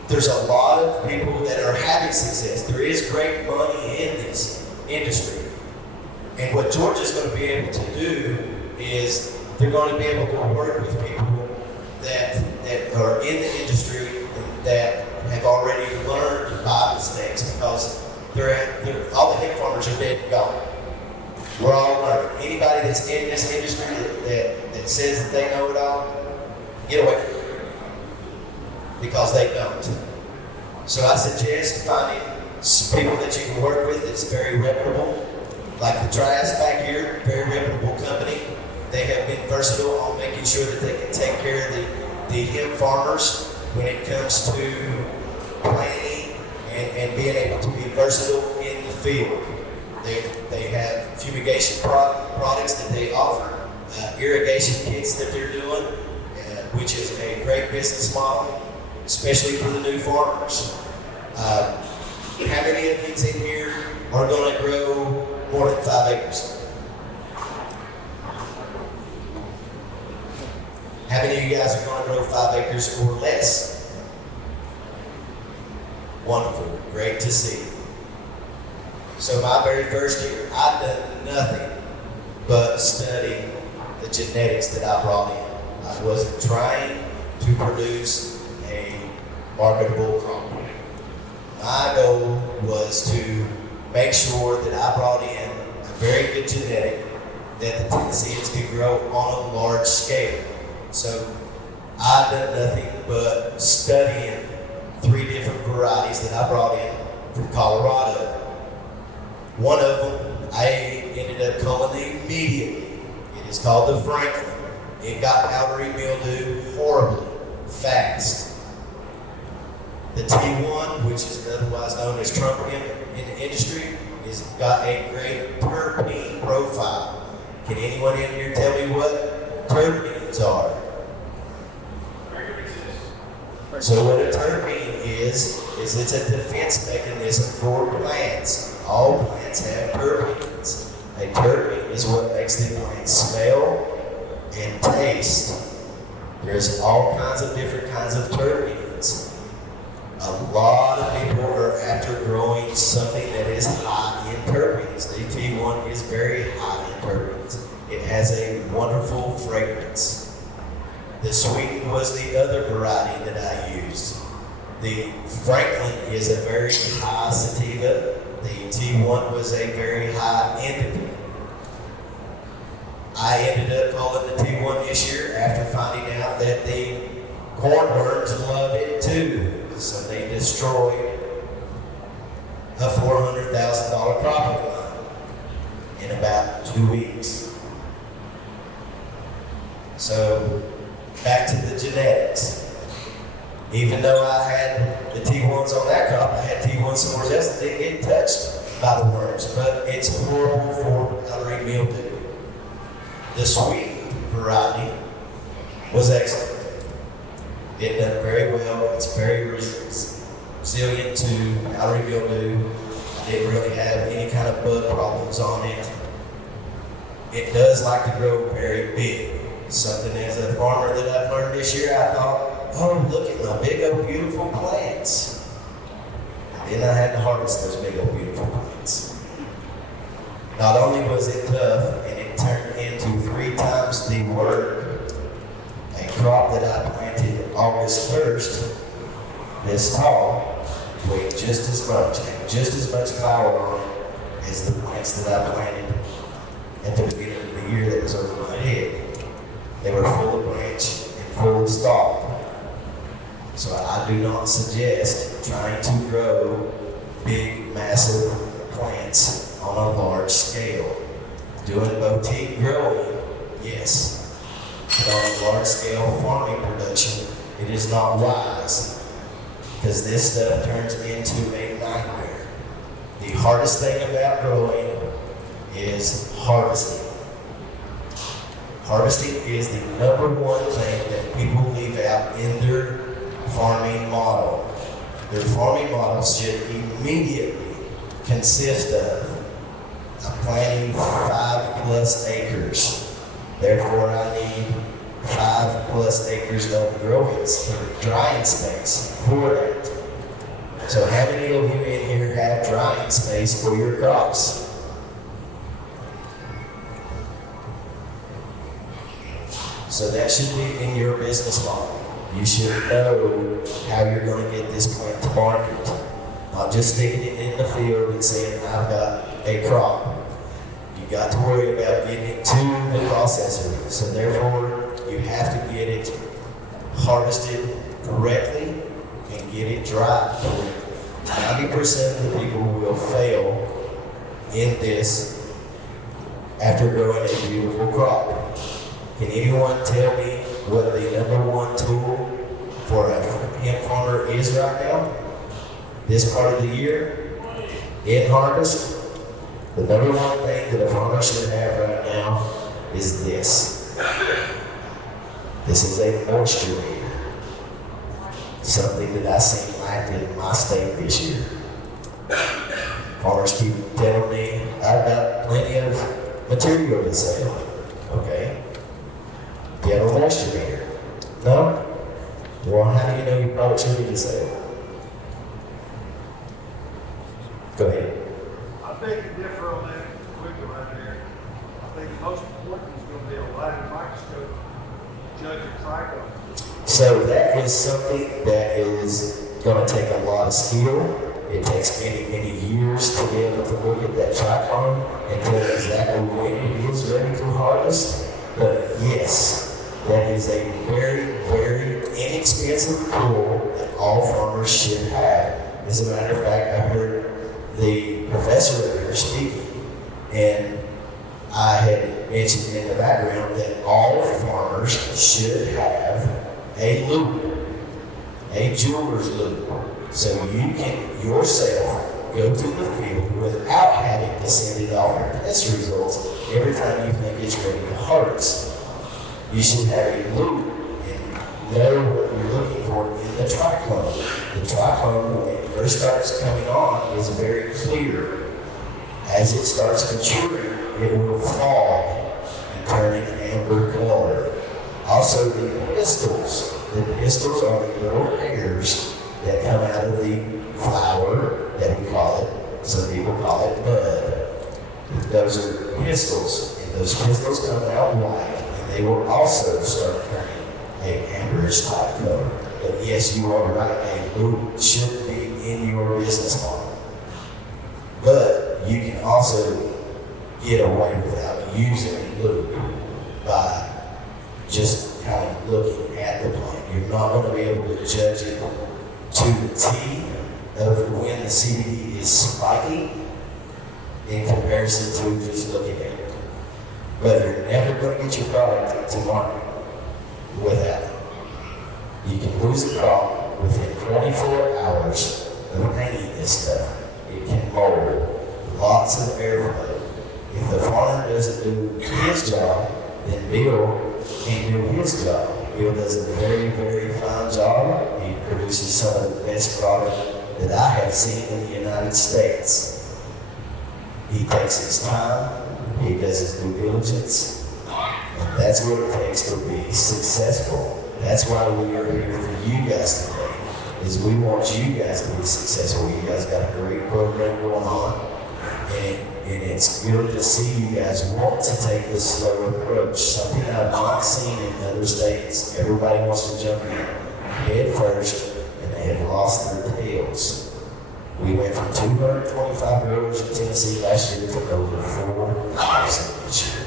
there's a lot of people that are having success. There is great money in this industry. And what Georgia's going to be able to do is they're going to be able to work with people that are in the industry and that have already learned by mistakes, because all the hemp farmers are dead and gone. We're all learning. Anybody that's in this industry that says that they know it all, get away from it, because they don't. So I suggest finding people that you can work with that's very reputable, like the Trias back here, very reputable company. They have been versatile on making sure that they can take care of the hemp farmers when it comes to planting and being able to be versatile in the field. They have fumigation products that they offer, irrigation kits that they're doing, which is a great business model, especially for the new farmers. How many of these in here are going to grow more than 5 acres? How many of you guys are going to grow 5 acres or less? Wonderful, great to see. So my very first year, I've done nothing but study the genetics that I brought in. I wasn't trying to produce a marketable crop. My goal was to make sure that I brought in a very good genetic that the Tennesseans could grow on a large scale. So I've done nothing but studying 3 different varieties that I brought in from Colorado. One of them I ended up culling immediately. It is called the Franklin. It got powdery mildew horribly fast. The T1, which is otherwise known as Trumpium in the industry, has got a great terpene profile. Can anyone in here tell me what terpenes are? So what a terpene is it's a defense mechanism for plants. All plants have terpenes. A terpene is what makes the plant smell and taste. There's all kinds of different kinds of terpenes. A lot of people are after growing something that is high in terpenes. The T1 is very high in terpenes. It has a wonderful fragrance. The Sweeten was the other variety that I used. The Franklin is a very high sativa. The T1 was a very high indica. I ended up calling the T1 this year after finding out that the cornworms love it too. So they destroyed a $400,000 crop of mine in about 2 weeks. So back to the genetics. Even though I had the T1s on that crop, I had T1s somewhere else that didn't get touched by the worms. But it's horrible for powdery mildew. The sweet variety was excellent. It done very well. It's very resilient to powdery mildew. Didn't really have any kind of bug problems on it. It does like to grow very big. Something as a farmer that I've learned this year, I thought, oh, look at my big old beautiful plants. And then I had to harvest those big old beautiful plants. Not only was it tough, and it turned into 3 times the work, a crop that I planted August 1st, this tall, weighed just as much, and just as much flower on it as the plants that I planted at the beginning of the year that was over my head. They were full of branch and full of stalk. So I do not suggest trying to grow big, massive plants on a large scale. Doing boutique growing, yes. But on a large scale farming production, it is not wise. Because this stuff turns into a nightmare. The hardest thing about growing is harvesting. Harvesting is the number one thing that people leave out in their farming model. Their farming model should immediately consist of I'm planting 5+ acres. Therefore, I need 5+ acres of growing drying space for that. So how many of you in here have drying space for your crops? So that should be in your business model. You should know how you're going to get this plant to market. Not just sticking it in the field and saying, I've got a crop. You got to worry about getting it to the processor. So therefore, you have to get it harvested correctly and get it dried correctly. 90% of the people will fail in this after growing a beautiful crop. Can anyone tell me what the number one tool for a hemp farmer is right now? This part of the year, in harvest, the number one thing that a farmer should have right now is this. This is a moisture meter. Something that I seen lacked in my state this year. Farmers keep telling me, I've got plenty of material to sell. Okay. Do you have a moisture meter? No? Well, how do you know your product's ready to sell? Go ahead. I think it differ on that quickly right there. I think the most important is going to be a lighted microscope to judge your trichome. So that is something that is going to take a lot of skill. It takes many, many years to be able to look at that trichome and tell exactly when it is ready to harvest. But yes, that is a very, very inexpensive tool that all farmers should have. As a matter of fact, I heard the professor up here speaking, and I had mentioned in the background that all farmers should have a loop, a jeweler's loop, so you can yourself go to the field without having to send it off for test results every time you think it's ready to harvest. You should have a loop and know what you're looking for in the trichome. The trichome, when it first starts coming on, is very clear. As it starts maturing, it will fall and turn an amber color. Also, the pistils. The pistils are the little hairs that come out of the flower, that we call it. Some people call it bud. Those are pistils, and those pistils come out white. They will also start turning an amberish type color. But yes, you are right, a loop should be in your business model. But you can also get away without using a loop by just kind of looking at the plant. You're not going to be able to judge it to the T of when the CBD is spiking in comparison to just looking at it. But you're never going to get your product to market without it. You can lose a crop within 24 hours of hanging this stuff, it can mold. Lots of airflow. If the farmer doesn't do his job, then Bill can do his job. Bill does a very, very fine job. He produces some of the best product that I have seen in the United States. He takes his time, he does his due diligence, and that's what it takes to be successful. That's why we are here for you guys today, is we want you guys to be successful. You guys got a great program going on, and it's good to see you guys want to take this slow approach, something I've not seen in other states. Everybody wants to jump in head first, and they have lost their tails. We went from 225 growers in Tennessee last year to over 4,000 this year.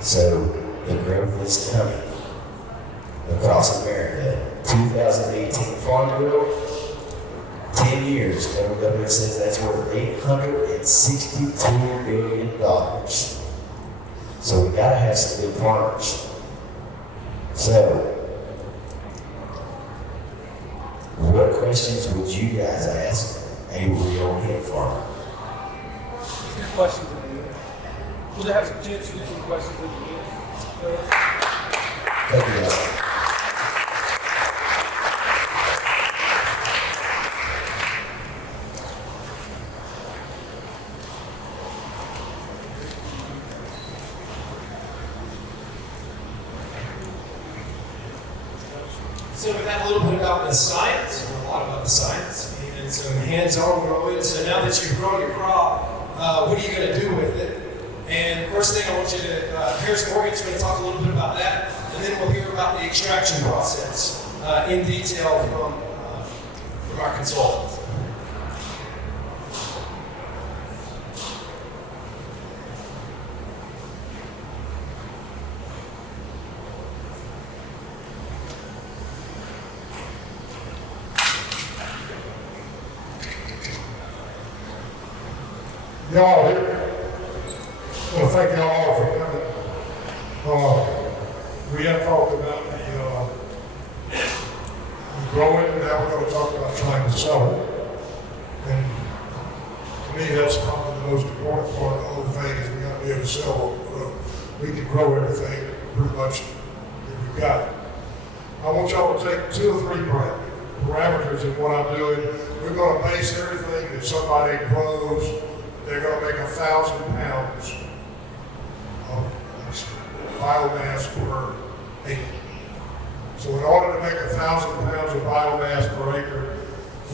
So the growth is coming across America. 2018 Farm Bill, 10 years, federal government says that's worth $862 billion. So we gotta have some good farmers. So, what questions would you guys ask a real hemp farmer? Any questions at the end? We'll have some chance to do some questions at the end. Thank you guys. So we've had a little bit about the science, or a lot about the science, and some hands-on growing. So now that you've grown your crop, what are you going to do with it? And first thing I want you to, Harrison Morgan's going to talk a little bit about that, and then we'll hear about the extraction process in detail from our consultant. Y'all here. I want to thank y'all all for coming. We have talked about the growing, and now we're going to talk about trying to sell it. And to me, that's probably the most important part of the whole thing, is we got to be able to sell what we grow. We can grow everything pretty much that we've got. I want y'all to take 2 or 3 parameters in what I'm doing. We're going to base everything that somebody grows. They're going to make 1,000 pounds of biomass per acre. So in order to make 1,000 pounds of biomass per acre,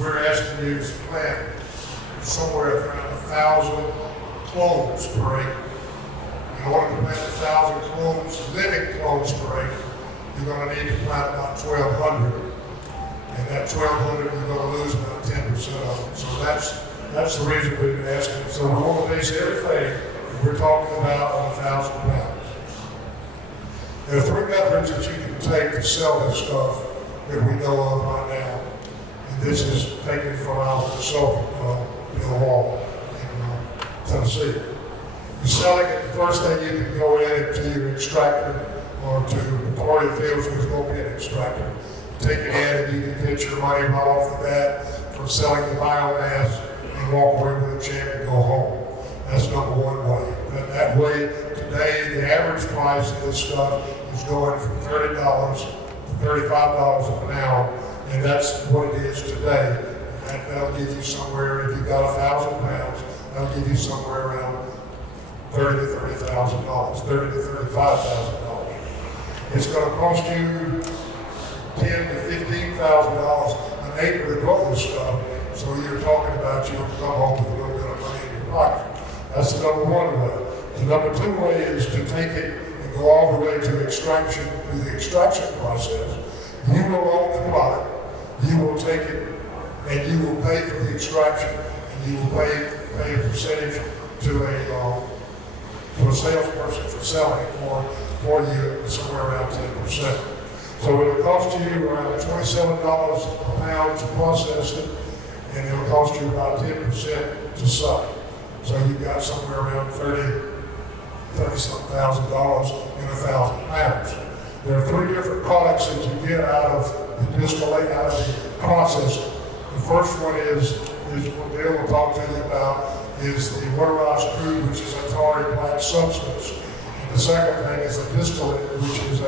we're asking you to plant somewhere around 1,000 clones per acre. In order to plant 1,000 clones, living clones per acre, you're going to need to plant about 1,200. And that 1,200, you're going to lose about 10% of them. So that's the reason we've been asking. So we want to base everything that we're talking about on 1,000 pounds. There are 3 methods that you can take to sell this stuff that we know of right now. And this is taken from our consultant, Bill Hall in Tennessee. You're selling it, the first thing you can go in to your extractor or to Pretoria Fields, which is going to be an extractor. Take it in and you can get your money right off the bat from selling the biomass and walk away with a check and go home. That's number one way. That way, today, the average price of this stuff is going from $30 to $35 a pound, and that's what it is today. That'll give you somewhere, if you've got 1,000 pounds, that'll give you somewhere around $30,000 to $30,000, $30,000 to $35,000. It's going to cost you $10,000 to $15,000 an acre to grow this stuff. So you're talking about you'll come home with a little bit of money in your pocket. That's the number one way. The number 2 way is to take it and go all the way to extraction, through the extraction process. You will own the product. You will take it and you will pay for the extraction, and you will pay a percentage to a salesperson for selling it for you, somewhere around 10%. So it'll cost you around $27 a pound to process it, and it'll cost you about 10% to sell it. So you've got somewhere around $30-some thousand in 1,000 pounds. There are 3 different products that you get out of distillate out of the processor. The first one is what Dale will talk to you about, is the waterized crude, which is a tarry black substance. And the second thing is a distillate, which is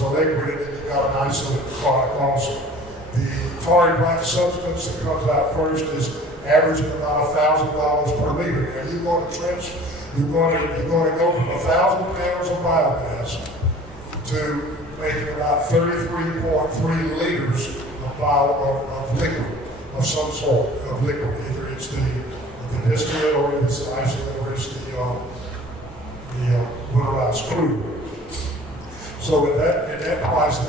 a liquid, and then you got an isolate product also. The tarry black substance that comes out first is averaging about $1,000 per liter. Now you're going to go from 1,000 pounds of biomass to making about 33.3 liters of liquid of some sort of liquid. Either it's the distillate or it's the isolate or it's the waterized crude. So at that price, the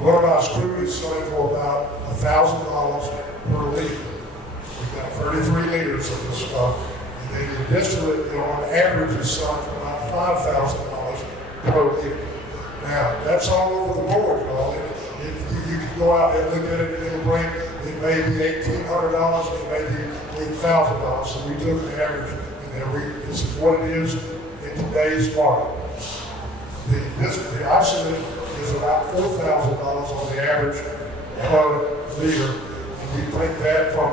waterized crude is selling for about $1,000 per liter. We've got 33 liters of this stuff. And then the distillate, on average, is selling for about $5,000 per liter. Now, that's all over the board, y'all. You can go out and look at it, and it'll bring, it may be $1,800, it may be $8,000. So we took the average, and then this is what it is in today's market. The isolate is about $4,000 on the average per liter, and we take that from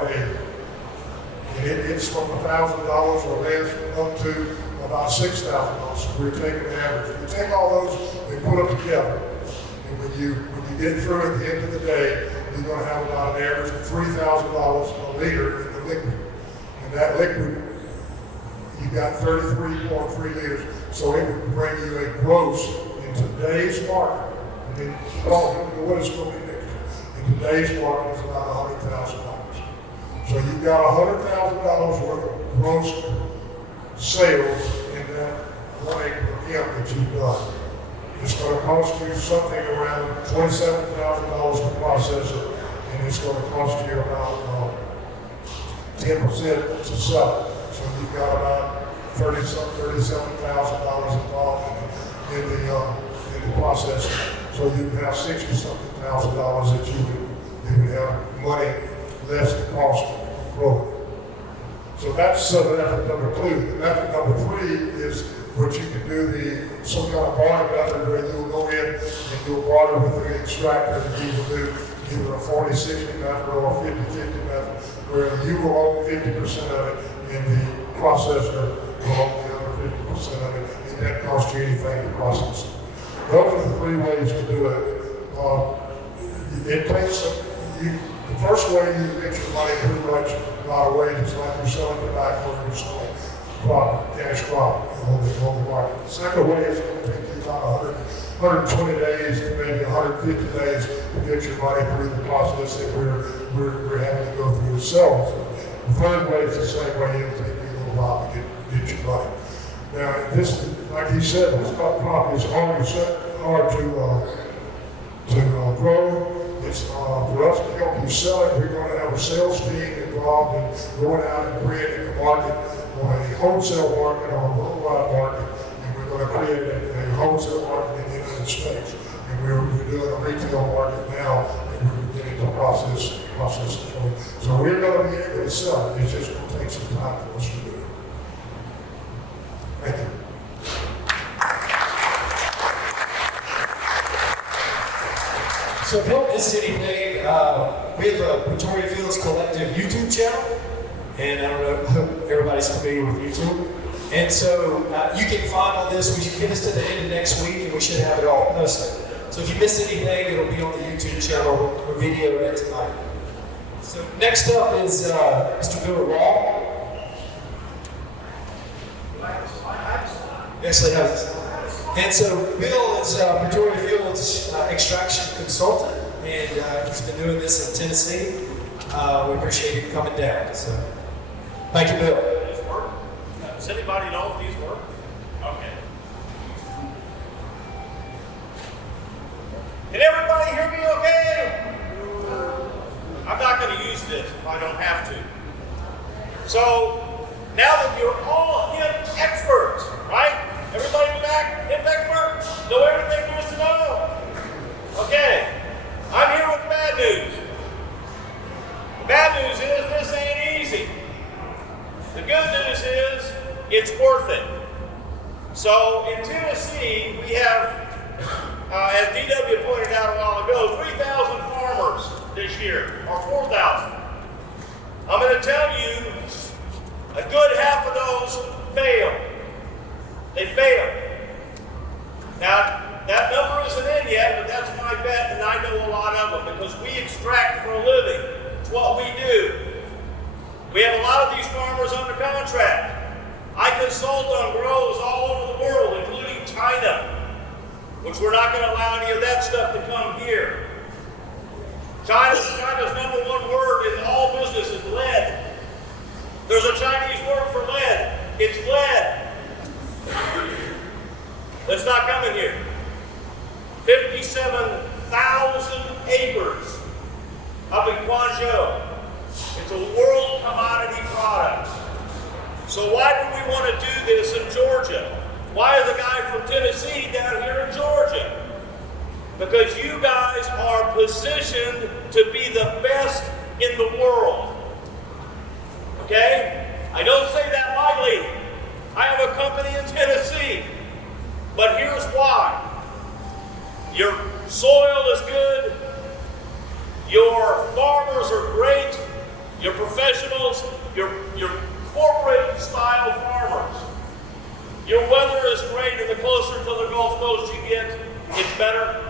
it's from $1,000 or less up to about $6,000. So we're taking the average. We take all those and put them together, and when you get through at the end of the day, you're going to have about an average of $3,000 a liter in the liquid. And that liquid, you got 33.3 liters, so it would bring you a gross in today's market. I mean, what it's going to be next year. In today's market, is about $100,000. So you've got $100,000 worth of gross sales in that 1 acre of hemp that you've done. It's going to cost you something around $27,000 to process it, and it's going to cost you about 10% to sell it. So you've got about $37,000 involved in the processing. So you have $60-something thousand that you would have money less the cost of growing. So that's method number 2. The method number 3 is what you can do some kind of barter method where you'll go in and you'll barter with the extractor, and you will do either a 40-60 method or a 50-50 method, where you will own 50% of it and the processor will own the other 50% of it, and that costs you anything to process it. Those are the 3 ways to do it. The first way you make your money pretty much right away is like you're selling tobacco or you're selling cash crop on the market. The second way is going to take you about 120 days to maybe 150 days to get your money through the process that we're having to go through to sell. The third way is the same way. It'll take you a little while to get your money. Now, this, like he said, this crop is hard to grow. It's for us to help you sell it. We're going to have a sales team involved in going out and creating a market, on a wholesale market or a worldwide market, and we're going to create a wholesale market in the United States. And we're doing a retail market now, and we're beginning to process it. So we're going to be able to sell it. It's just going to take some time for us to do it. Thank you. So if you don't miss anything, we have a Pretoria Fields Collective YouTube channel, and I don't know, I hope everybody's familiar with YouTube. And so you can find all this. We should get us to the end of next week, and we should have it all posted. So if you miss anything, it'll be on the YouTube channel. We'll video it tonight. So next up is Mr. Bill Raw. Actually has. And so Bill is Pretoria Fields extraction consultant, and he's been doing this in Tennessee. We appreciate him coming down. So thank you, Bill. These work? Does anybody know if these work? Okay. Can everybody hear me okay? I'm not going to use this if I don't have to. So now that you're all hemp experts, right? Everybody back, hemp expert? Know everything there is to know? Okay, I'm here with bad news. The bad news is this ain't easy. The good news is it's worth it. So in Tennessee, we have as DW pointed out a while ago, 3,000 farmers this year, or 4,000. I'm going to tell you, a good half of those failed. They failed. Now, that number isn't in yet, but that's my bet, and I know a lot of them because we extract for a living. It's what we do. We have a lot of these farmers under contract. I consult on grows all over the world, including China, which we're not going to allow any of that stuff to come here. China's number one word in all business is lead. There's a Chinese word for lead. It's lead. That's not coming here. 57,000 acres up in Guangzhou. It's a world commodity product. So why do we want to do this in Georgia? Why is a guy from Tennessee down here in Georgia? Because you guys are positioned to be the best in the world. Okay? I don't say that lightly. I have a company in Tennessee. But here's why. Your soil is good. Your farmers are great. Your professionals, your corporate style farmers. Your weather is great, and the closer to the Gulf Coast you get, it's better.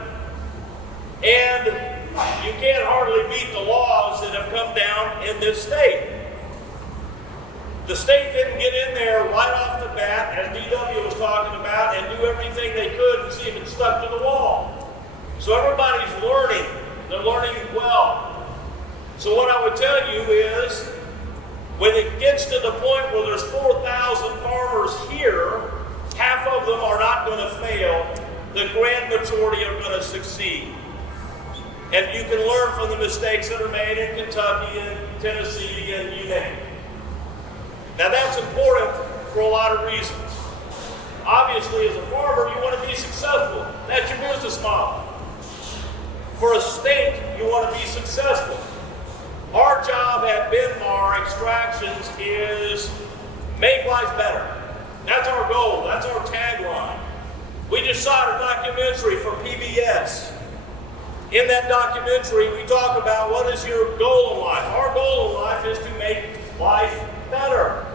And you can't hardly beat the laws that have come down in this state. The state didn't get in there right off the bat, as DW was talking about, and do everything they could and see if it stuck to the wall. So everybody's learning. They're learning well. So what I would tell you is, when it gets to the point where there's 4,000 farmers here, half of them are not going to fail. The grand majority are going to succeed. And you can learn from the mistakes that are made in Kentucky and Tennessee and you name it. Now that's important for a lot of reasons. Obviously, as a farmer, you want to be successful. That's your business model. For a state, you want to be successful. Our job at Benmar Extractions is make life better. That's our goal. That's our tagline. We just shot a documentary for PBS. In that documentary, we talk about what is your goal in life. Our goal in life is to make life better.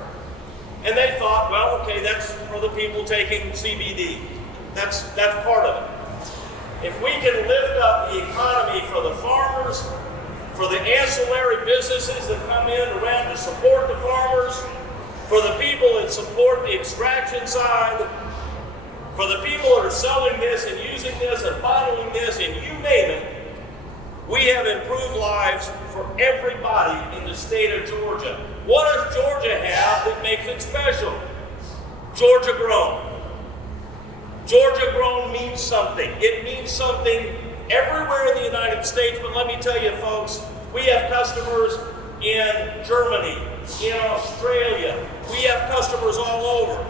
And they thought, well, okay, that's for the people taking CBD. That's part of it. If we can lift up the economy for the farmers, for the ancillary businesses that come in around to support the farmers, for the people that support the extraction side, for the people that are selling this and using this and bottling this and you name it, we have improved lives for everybody in the state of Georgia. What does Georgia have that makes it special? Georgia grown. Georgia grown means something. It means something everywhere in the United States, but let me tell you folks, we have customers in Germany, in Australia. We have customers all over.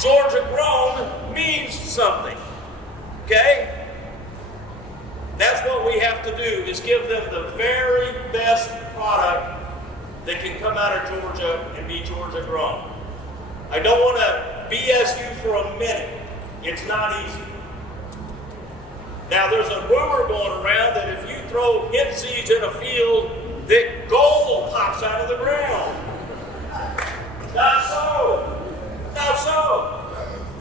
Georgia grown means something, okay? That's what we have to do, is give them the very best product that can come out of Georgia and be Georgia grown. I don't want to BS you for a minute. It's not easy. Now there's a rumor going around that if you throw hemp seeds in a field, that gold pops out of the ground. Not so. Not so.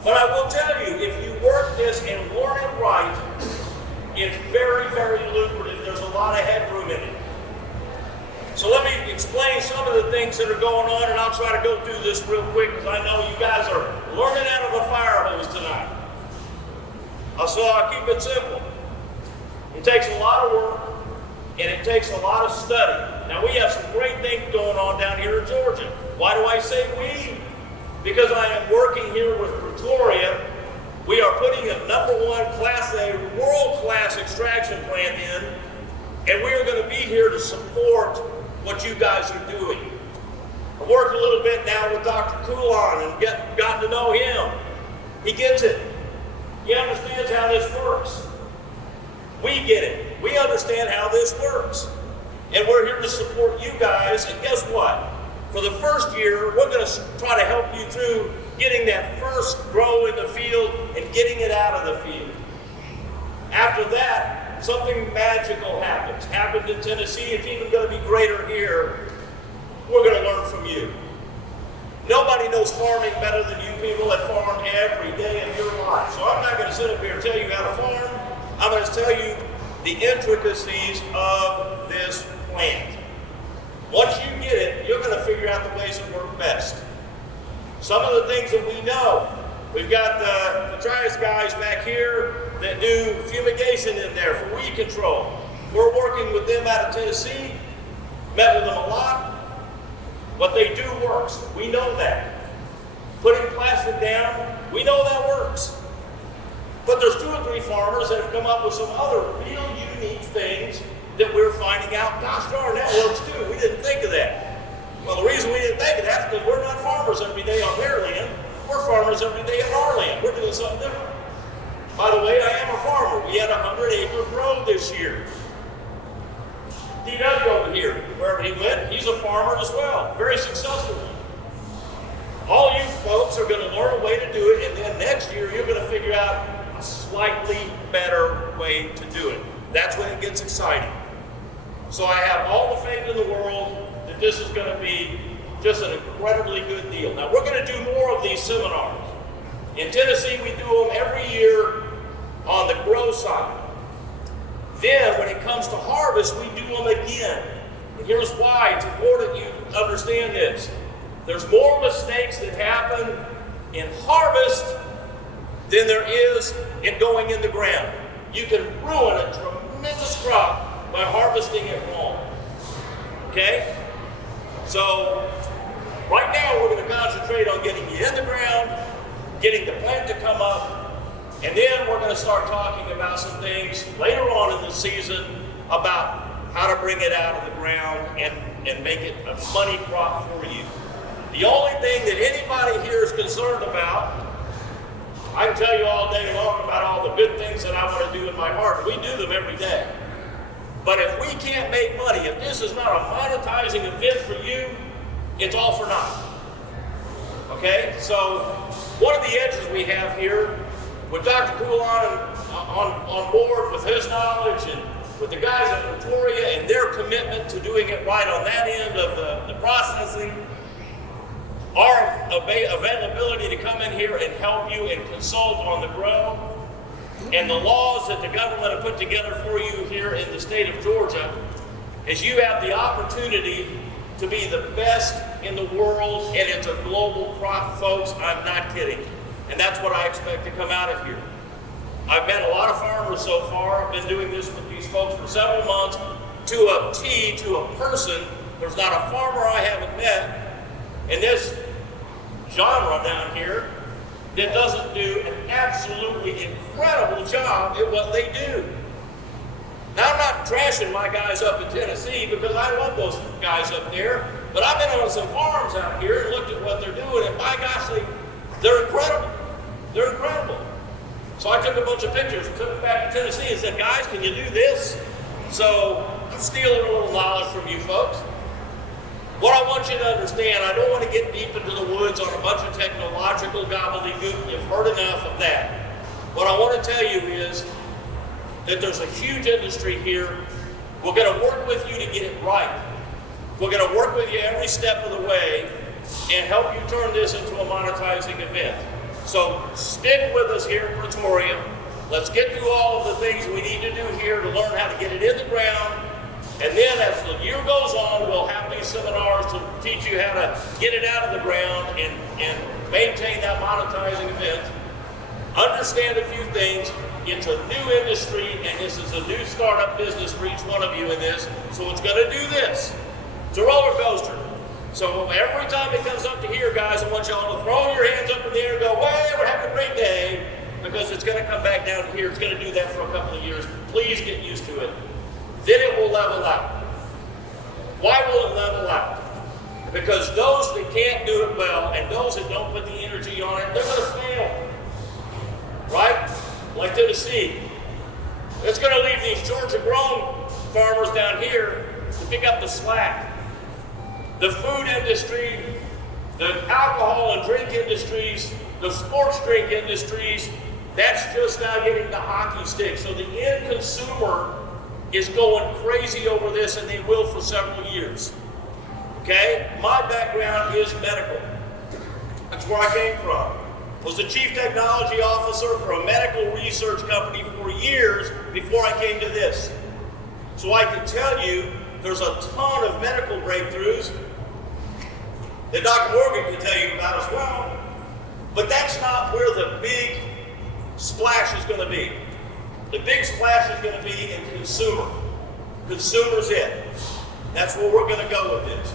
But I will tell you, if you work this and learn it right, it's very, very lucrative. There's a lot of headroom in it. So let me explain some of the things that are going on, and I'll try to go through this real quick because I know you guys are learning out of a fire hose tonight. So I'll keep it simple. It takes a lot of work, and it takes a lot of study. Now we have some great things going on down here in Georgia. Why do I say we? Because I am working here with Pretoria. We are putting a #1 Class A world-class extraction plant in, and we are going to be here to support what you guys are doing. I worked a little bit now with Dr. Coulon and gotten to know him. He gets it. He understands how this works. We get it. We understand how this works. And we're here to support you guys. And guess what? For the first year, we're going to try to help you through getting that first grow in the field and getting it out of the field. After that, something magical happens. Happened in Tennessee, it's even going to be greater here. We're going to learn from you. Nobody knows farming better than you people that farm every day of your life. So I'm not going to sit up here and tell you how to farm. I'm going to tell you the intricacies of this plant. Once you get it, you're going to figure out the ways that work best. Some of the things that we know, we've got the Trias guys back here that do fumigation in there for weed control. We're working with them out of Tennessee, met with them a lot. What they do works. We know that. Putting plastic down, we know that works. But there's 2 or 3 farmers that have come up with some other real unique things that we're finding out, gosh darn, that works too. We didn't think of that. Well, the reason we didn't think of that is because we're not farmers every day on their land. We're farmers every day on our land. We're doing something different. By the way, I am a farmer. We had a 100-acre grow this year. DW over here, wherever he went, he's a farmer as well. Very successful one. All you folks are going to learn a way to do it, and then next year you're going to figure out a slightly better way to do it. That's when it gets exciting. So I have all the faith in the world that this is going to be just an incredibly good deal. Now we're going to do more of these seminars. In Tennessee, we do them every year on the grow side. Then when it comes to harvest, we do them again. And here's why it's important you understand this. There's more mistakes that happen in harvest than there is in going in the ground. You can ruin a tremendous crop by harvesting it wrong. Okay? So right now we're going to concentrate on getting you in the ground, getting the plant to come up, and then we're going to start talking about some things later on in the season about how to bring it out of the ground and make it a money crop for you. The only thing that anybody here is concerned about, I can tell you all day long about all the good things that I want to do in my heart. We do them every day. But if we can't make money, if this is not a monetizing event for you, it's all for naught. Okay? So one of the edges we have here, with Dr. Coulon on board with his knowledge and with the guys at Pretoria and their commitment to doing it right on that end of the processing, our availability to come in here and help you and consult on the grow, and the laws that the government have put together for you here in the state of Georgia, is you have the opportunity to be the best in the world, and it's a global crop, folks. I'm not kidding. And that's what I expect to come out of here. I've met a lot of farmers so far. I've been doing this with these folks for several months. To a T, to a person, there's not a farmer I haven't met in this genre down here that doesn't do an absolutely incredible job at what they do. Now, I'm not trashing my guys up in Tennessee because I love those guys up there, but I've been on some farms out here and looked at what they're doing, and my gosh, they're incredible. They're incredible. So I took a bunch of pictures and took it back to Tennessee and said, guys, can you do this? So I'm stealing a little knowledge from you folks. What I want you to understand, I don't want to get deep into the woods on a bunch of technological gobbledygook. You've heard enough of that. What I want to tell you is that there's a huge industry here. We're going to work with you to get it right. We're going to work with you every step of the way and help you turn this into a monetizing event. So stick with us here in Pretoria. Let's get through all of the things we need to do here to learn how to get it in the ground. And then as the year goes on, we'll have these seminars to teach you how to get it out of the ground and maintain that monetizing event. Understand a few things. It's a new industry, and this is a new startup business for each one of you in this. So it's going to do this. It's a roller coaster. So every time it comes up to here, guys, I want y'all to throw your hands up in the air and go, "Hey, we're having a great day," because it's going to come back down here. It's going to do that for a couple of years. Please get used to it. Then it will level out. Why will it level out? Because those that can't do it well and those that don't put the energy on it, they're going to fail. Right? Like Tennessee. It's going to leave these Georgia-grown farmers down here to pick up the slack. The food industry, the alcohol and drink industries, the sports drink industries, That's just now getting the hockey stick. So the end consumer is going crazy over this, and they will for several years. Okay? My background is medical. That's where I came from. Was the chief technology officer for a medical research company for years before I came to this. So I can tell you there's a ton of medical breakthroughs that Dr. Morgan can tell you about as well. But that's not where the big splash is going to be. The big splash is going to be in consumer. Consumer's it. That's where we're going to go with this.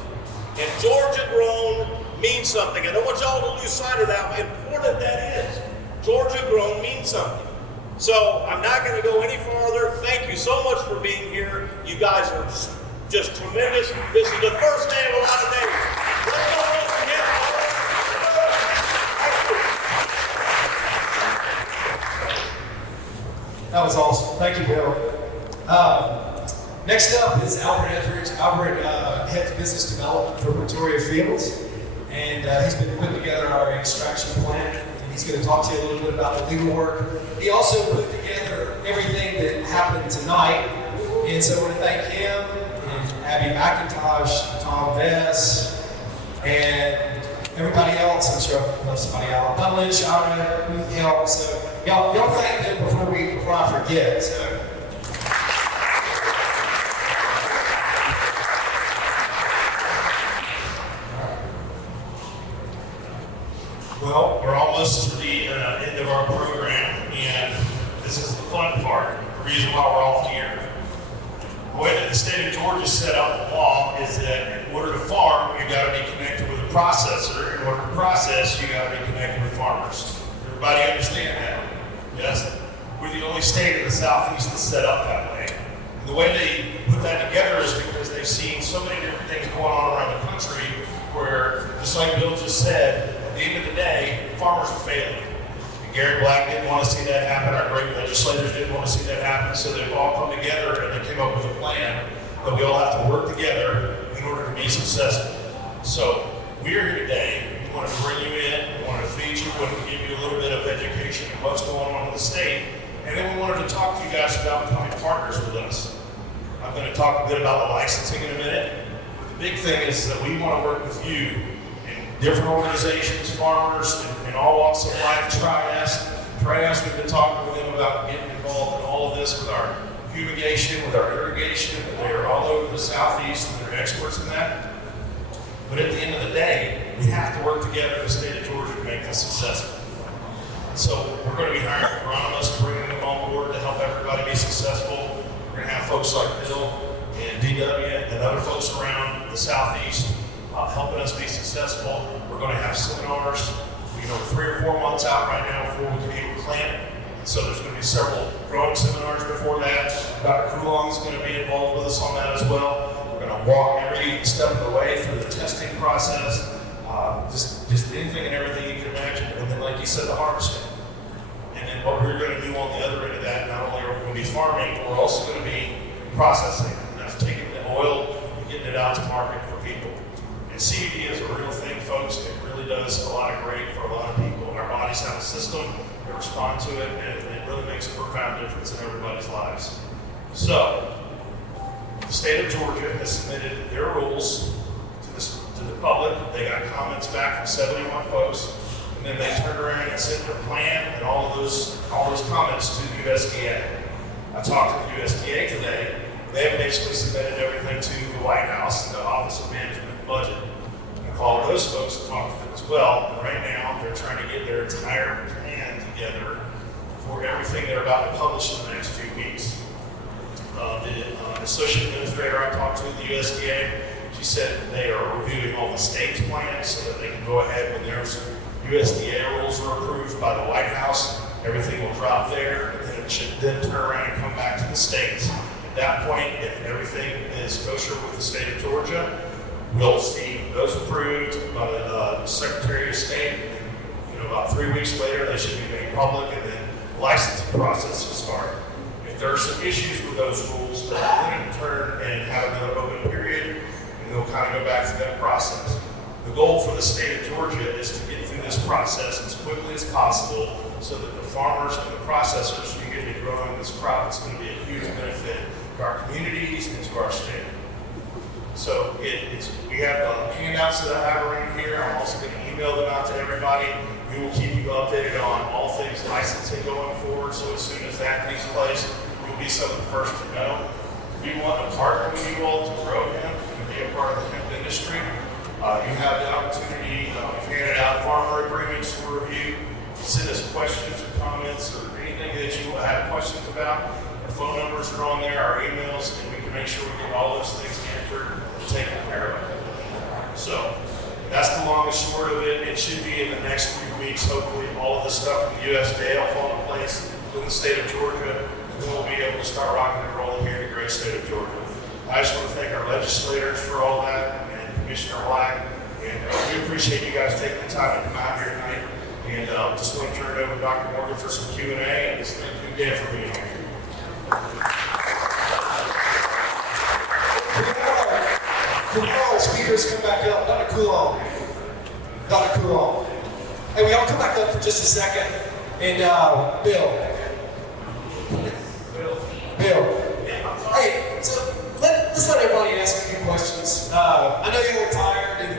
And Georgia grown means something. I don't want y'all to lose sight of that, how important that is. Georgia grown means something. So I'm not going to go any farther. Thank you so much for being here. You guys are just tremendous. This is the first day of a lot of days. Let's go once again. That was awesome. Thank you, Bill. Next up is Albert Etheridge. Albert heads business development for Pretoria Fields, and he's been putting together our extraction plant, and he's going to talk to you a little bit about the legal work. He also put together everything that happened tonight, and so I want to thank him, and Abby McIntosh, Tom Vess, and everybody else. I'm sure I left somebody out. Punlin, Shara, who helped. So y'all thank them before I forget. So. Well, we're almost to the end of our program, and this is the fun part, the reason why we're all here. The way that the state of Georgia set up the law is that in order to farm, you got to be connected with a processor. In order to process, you got to be connected with farmers. Everybody understand that? Yes? We're the only state in the Southeast that's set up that way. And the way they put that together is because they've seen so many different things going on around the country where, just like Bill just said, at the end of the day, farmers are failing. And Gary Black didn't want to see that happen. Our great legislators didn't want to see that happen. So they've all come together and they came up with a plan that we all have to work together in order to be successful. So we are here today. We want to bring you in. We want to feed you. We want to give you a little bit of education on what's going on in the state. And then we wanted to talk to you guys about becoming partners with us. I'm going to talk a bit about the licensing in a minute. But the big thing is that we want to work with you. Different organizations, farmers, and all walks of life. Trias, we've been talking with them about getting involved in all of this with our fumigation, with our irrigation. They are all over the Southeast, and they're experts in that. But at the end of the day, we have to work together in the state of Georgia to make this successful. And so we're going to be hiring agronomists, bringing them on board to help everybody be successful. We're going to have folks like Bill and DW and other folks around the Southeast helping us be successful. We're going to have seminars, 3 or 4 months out right now before we can even plant. And so there's going to be several growing seminars before that. Dr. Coulong's going to be involved with us on that as well. We're going to walk every step of the way through the testing process, just anything and everything you can imagine. And then, like you said, the harvesting. And then what we're going to do on the other end of that, not only are we going to be farming, but we're also going to be processing. And that's taking the oil and getting it out to market for people. And CBD is a real thing, folks. It really does a lot of great for a lot of people. Our bodies have a system that respond to it, and it really makes a profound difference in everybody's lives. So, the state of Georgia has submitted their rules to the public. They got comments back from 71 folks, and then they turned around and sent their plan and all those comments to the USDA. I talked to the USDA today. They have basically submitted everything to the White House, the Office of Management and Budget. I called those folks and talked to them as well. And right now, they're trying to get their entire plan together for everything they're about to publish in the next few weeks. The associate administrator I talked to at the USDA, she said they are reviewing all the state's plans so that they can go ahead when there's USDA rules are approved by the White House. Everything will drop there, and then it should then turn around and come back to the states. At that point, if everything is kosher with the state of Georgia, we'll see those approved by the Secretary of State. And, about 3 weeks later, they should be made public, and then the licensing process will start. If there are some issues with those rules, they'll then turn and have another open period, and they'll kind of go back to that process. The goal for the state of Georgia is to get through this process as quickly as possible so that the farmers and the processors can get to growing this crop. It's going to be a huge benefit to our communities and to our state. So we have handouts that I have around here. I'm also going to email them out to everybody. We will keep you updated on all things licensing going forward. So as soon as that takes place, you'll be some of the first to know. We want to partner with you all to grow hemp and be a part of the hemp industry. You have the opportunity, we've handed out farmer agreements for review. Send us questions or comments or anything that you have questions about. Our phone numbers are on there, our emails, and we can make sure we get all those things answered and taken care of. So that's the long and short of it. It should be in the next few weeks. Hopefully all of the stuff from the USDA will fall in place in the state of Georgia, and then we'll be able to start rocking and rolling here in the great state of Georgia. I just want to thank our legislators for all that, and Commissioner Black, and we appreciate you guys taking the time to come out here tonight. And just want to turn it over to Dr. Morgan for some Q&A, and just thank you again for being here. Can all our speakers come back up? Dr. Coulomb. Dr. Coulomb. Hey, we all come back up for just a second. And Bill. Hey, so let's let everybody ask a few questions. I know you're tired, and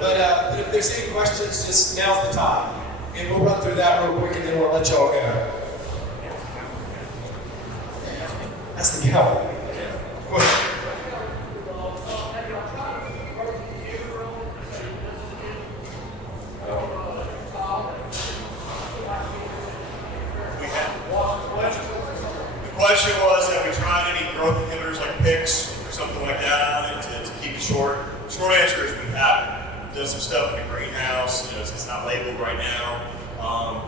but if there's any questions, just now's the time. And we'll run through that real quick, and then we'll let y'all go. That's the go. The question was, have we tried any growth inhibitors like PICs or something like that on it to keep it short? Short answer is we haven't. We've done some stuff in the greenhouse. It's not labeled right now.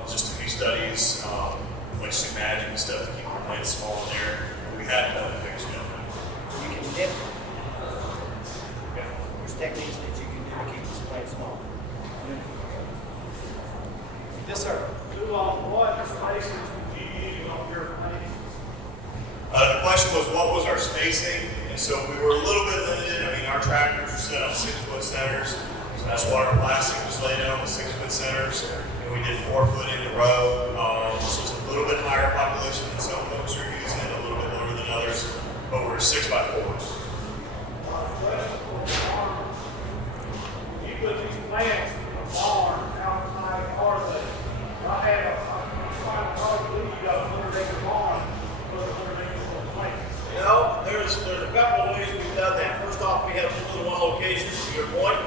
Just a few studies, like just imagine the stuff to keep the plants small in there. But we haven't done the PICs yet. You can dip. There's techniques that you can do to keep this plant small. Yes, sir. What spaces would you use on your plants? The question was, what was our spacing? And so we were a little bit limited. I mean, our tractors are set on 6-foot centers. So that's water plastic was laid out with 6-foot centers. And we did 4-foot in a row. So it's a little bit higher population than some folks are using, a little bit lower than others. But we're 6x4s. You put these plants in a barn outside, or the, I'm trying to believe you got a 100-acre barn, put a 100-acre plant. There's a couple of ways we've done that. First off, we have more than one location, to your point.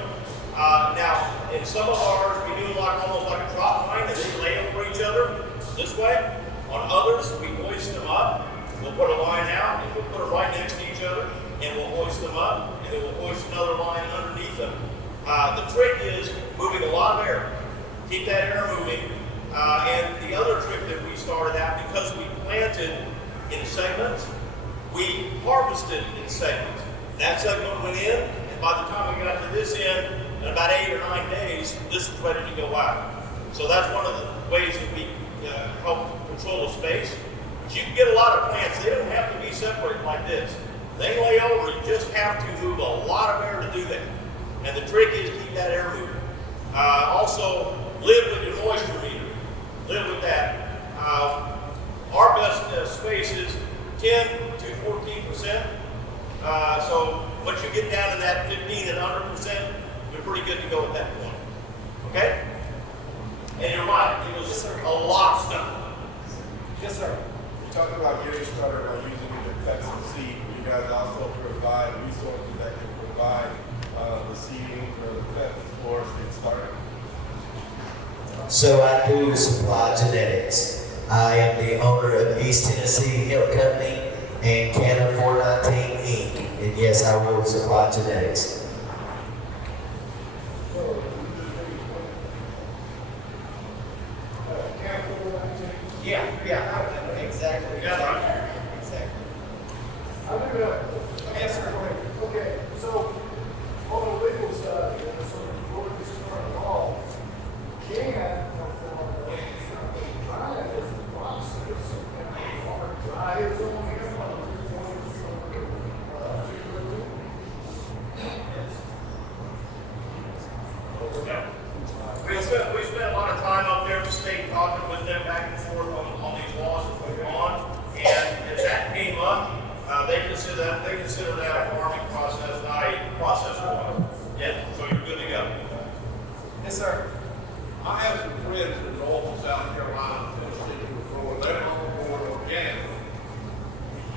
Now, in some of ours, we do almost like a drop line, and they lay over each other this way. On others, we hoist them up. We'll put a line out, and we'll put it right next to each other, and we'll hoist them up, and then we'll hoist another line underneath them. The trick is moving a lot of air. Keep that air moving. And the other trick that we started out, because we planted in segments, we harvested in segments. That segment went in, and by the time we got to this end, in about 8 or 9 days, this is ready to go out. So that's one of the ways that we help control the space. But you can get a lot of plants. They don't have to be separated like this. They lay over. You just have to move a lot of air to do that. And the trick is keep that air moving. Also, live with your moisture meter. Live with that. Our best space is 10 to 14%. So once you get down to that 15 and under %, you're pretty good to go at that point. Okay? And you're right, it was a lot of stuff. Yes, sir. You're talking about getting started by using the cuts and seed. You guys also provide resources that can provide the seeding or the cuts for us to get started. So I do supply genetics. I am the owner of East Tennessee Hemp Company and Cannon 419 Inc. And yes, I will supply genetics. Yeah, exactly. Exactly. I do that. Yes, sir. Okay, so on the legal side, so for this current law, can try this process or try his own We spent a lot of time up there at the state talking with them back and forth on these laws that were going on. And if that came up, they consider that a farming process, not a process water. Yeah, so you're good to go. Yes, sir. I have some friends in Norfolk, South Carolina, Tennessee, who are growing their own corn organic.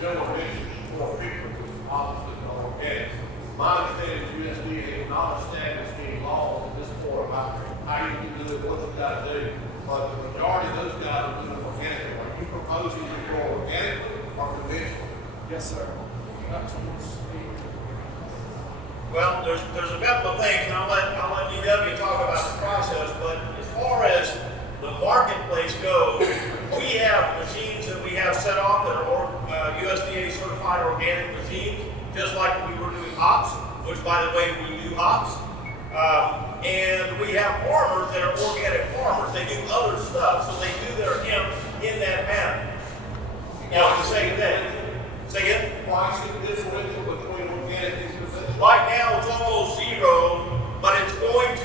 General issues for people who are opposite of organic. My understanding is USDA has not established any laws in this part about how you can do it, what you got to do. But the majority of those guys are doing organic. Are you proposing to grow organic or conventional? Yes, sir. Well, there's a couple of things, and I'll let DW talk about the process, but as far as the marketplace goes, we have machines that we have set off that are USDA certified organic machines, just like we were doing hops, which by the way, we do hops. And we have farmers that are organic farmers. They do other stuff, so they do their hemp in that manner. Now, the same thing. Say again? Why is it differential between organic and conventional? Right now, it's almost zero, but it's going to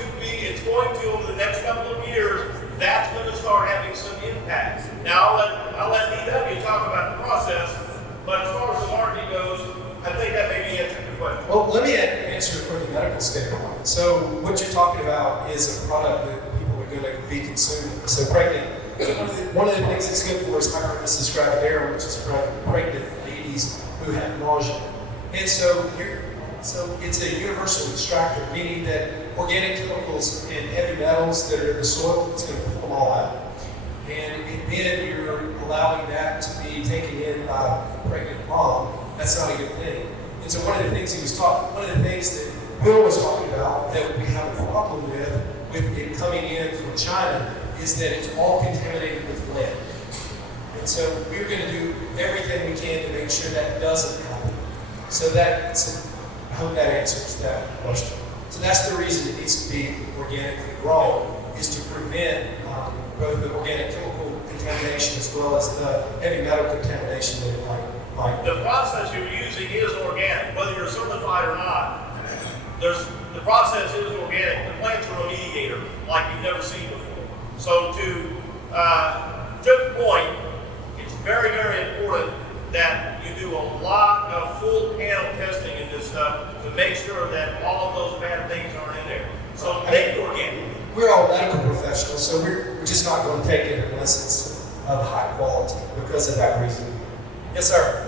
over the next couple of years, that's going to start having some impact. Now, I'll let DW talk about the process, but as far as the market goes, I think that may be answering your question. Well, let me answer it from the medical standpoint. So what you're talking about is a product that people are going to be consuming. So pregnant, one of the things it's good for is hyperescribed air, which is pregnant ladies who have nausea. And so it's a universal extractor, meaning that organic chemicals and heavy metals that are in the soil, it's going to pull them all out. And then you're allowing that to be taken in by a pregnant mom. That's not a good thing. And so one of the things that Bill was talking about that we have a problem with it coming in from China is that it's all contaminated with lead. And so we're going to do everything we can to make sure that doesn't happen. I hope that answers that question. So that's the reason it needs to be organically grown, is to prevent both the organic chemical contamination as well as the heavy metal contamination that it might. The process you're using is organic, whether you're certified or not. The process is organic. The plants are a mediator, like you've never seen before. So to the point, it's very, very important that you do a lot of full panel testing in this stuff to make sure that all of those bad things aren't in there. So make it organic. We're all medical professionals, so we're just not going to take it unless it's of high quality because of that reason. Yes, sir.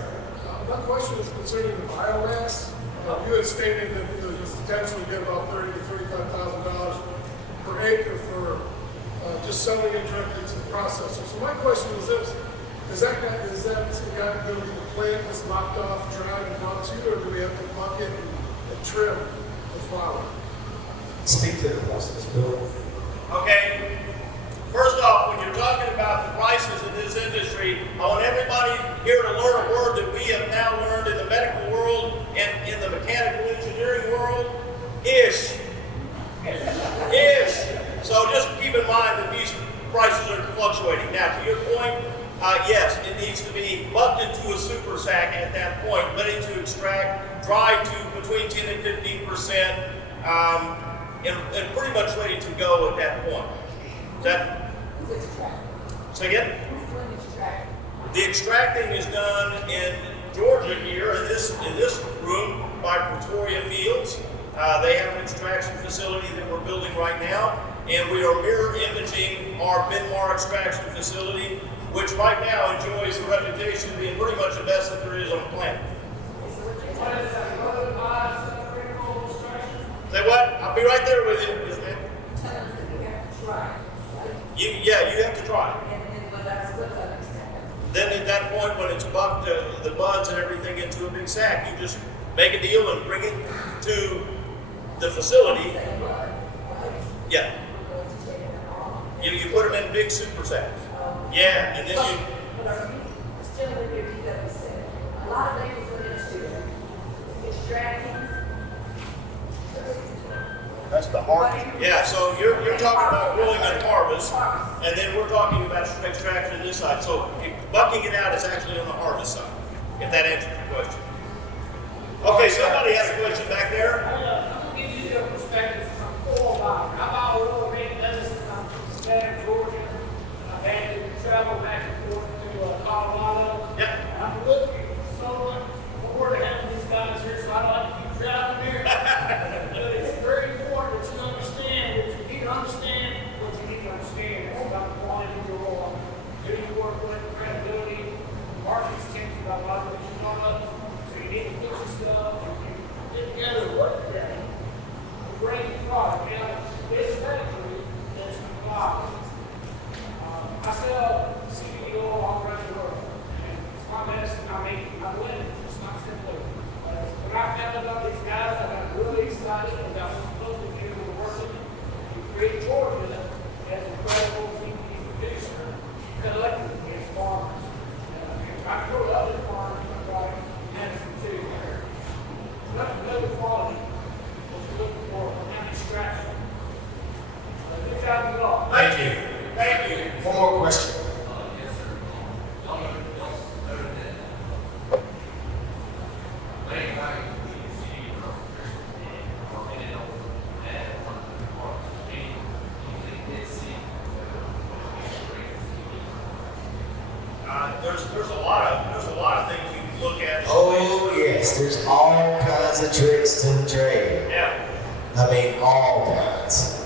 My question is concerning the biomass. You had stated that there's potential to get about $30,000 to $35,000 per acre for just selling it directly to the processor. So my question is this: is that going to be the plant that's locked off, dried, and gone to, or do we have to bucket and trim the flower? Speak to the process, Bill. Okay. First off, when you're talking about the prices in this industry, I want everybody here to learn a word that we have now learned in the medical world and in the mechanical engineering world: ish. Ish. So just keep in mind that these prices are fluctuating. Now, to your point, yes, it needs to be bucked into a super sack at that point, ready to extract, dried to between 10 and 15%, and pretty much ready to go at that point. Is that? Say again? The extracting is done in Georgia here, in this room by Pretoria Fields. They have an extraction facility that we're building right now, and we are mirror imaging our Benmar extraction facility, which right now enjoys the reputation of being pretty much the best that there is on the planet. Say what? I'll be right there with you. Yes, ma'am. You have to try. Then at that point, when it's bucked, the buds and everything into a big sack, you just make a deal and bring it to the facility. Yeah. You put them in big super sacks. Yeah, and then you. A lot of things went into extracting. That's the harvest. Yeah, so you're talking about growing and harvest, and then we're talking about extraction on this side. So bucking it out is actually on the harvest side, if that answers your question. Okay, somebody had a question back there. I'm going to give you your perspective from all about. I've already product. And aesthetically, it's compliant. I sell CBD oil all around the world. And it's my medicine. I make it. I blend it. It's not simply. When I found out these guys, I got really excited about what we do with working. We create Georgia as a credible CBD producer, collecting against farmers. I go to other farmers and like medicine too. Nothing better quality what you're looking for an extraction. Good job, you all. Thank you. Thank you. One more question. There's a lot of things you can look at. Oh yes, there's all kinds of tricks to the trade. Yeah. I mean, all kinds.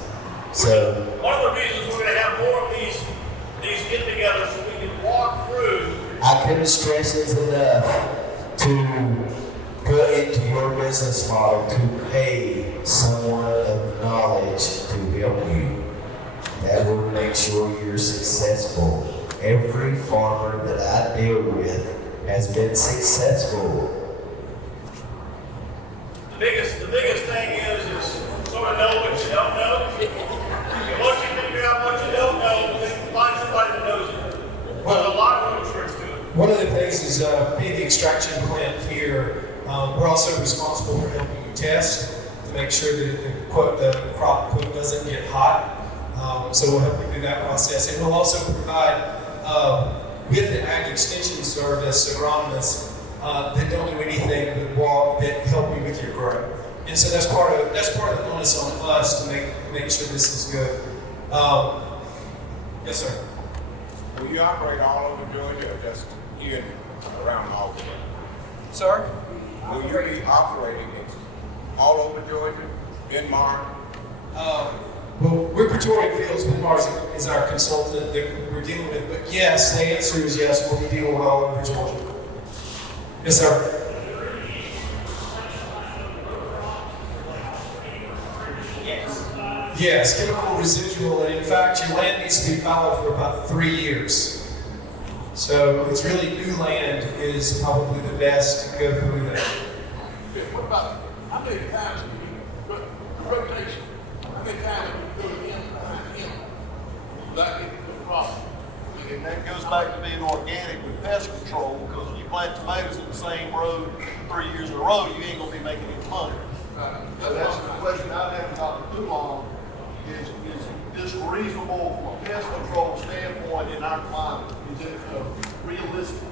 So One of the reasons we're going to have more of these get-togethers so we can walk through. I couldn't stress this enough to put into your business model to pay someone of knowledge to help you. That will make sure you're successful. Every farmer that I deal with has been successful. The biggest thing is sort of know what you don't know. And once you figure out what you don't know, then find somebody that knows it. There's a lot of little tricks to it. One of the things is being the extraction plant here, we're also responsible for helping you test to make sure that the crop doesn't get hot. So we'll help you through that process. And we'll also provide, with the Ag Extension Service, agronomists that don't do anything but that help you with your growth. And so that's part of the onus on us to make sure this is good. Yes, sir. Will you operate all over Georgia or just here and around Albany? Sir? Will you be operating all over Georgia, Denmark? Well, we're Pretoria Fields. Mars is our consultant that we're dealing with. But yes, the answer is yes. We'll be dealing with all over Georgia. Yes, sir. Yes, chemical residual, and in fact, your land needs to be fallow for about 3 years. So it's really new land is probably the best to go through that. What about how many times do you rotation? How many times do you go in behind him? That is the problem. And that goes back to being organic with pest control, because when you plant tomatoes in the same row 3 years in a row, you ain't gonna be making any money. So that's the question I've had about too long, is this reasonable from a pest control standpoint in our climate? Is it realistic?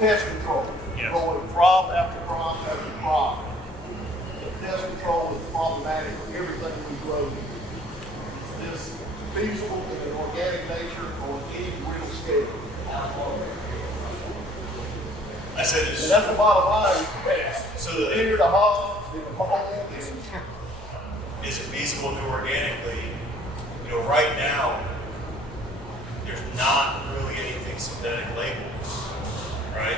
Pest control, going crop after crop after crop. The pest control is problematic for everything we grow. Is this feasible in an organic nature on any real scale? I said this. And that's the bottom line. So Here to hog, to home, is it feasible to organically? You know, right now, there's not really anything synthetic labeled, right?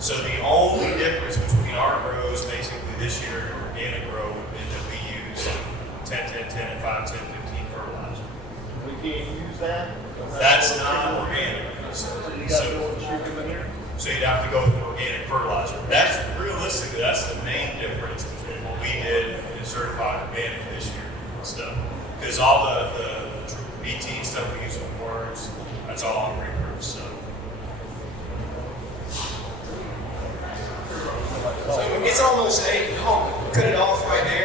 So the only difference between our grows basically this year and organic grow would be that we use 10, 10, 10, and 5, 10, 15 fertilizer. we can't use that. That's not organic. So you'd have to go with organic fertilizer. That's realistically, that's the main difference between what we did and certified organic this year and stuff. Because all the BT and stuff we use with worms, that's all on reproofs. So it's almost 8. I'll cut it off right now.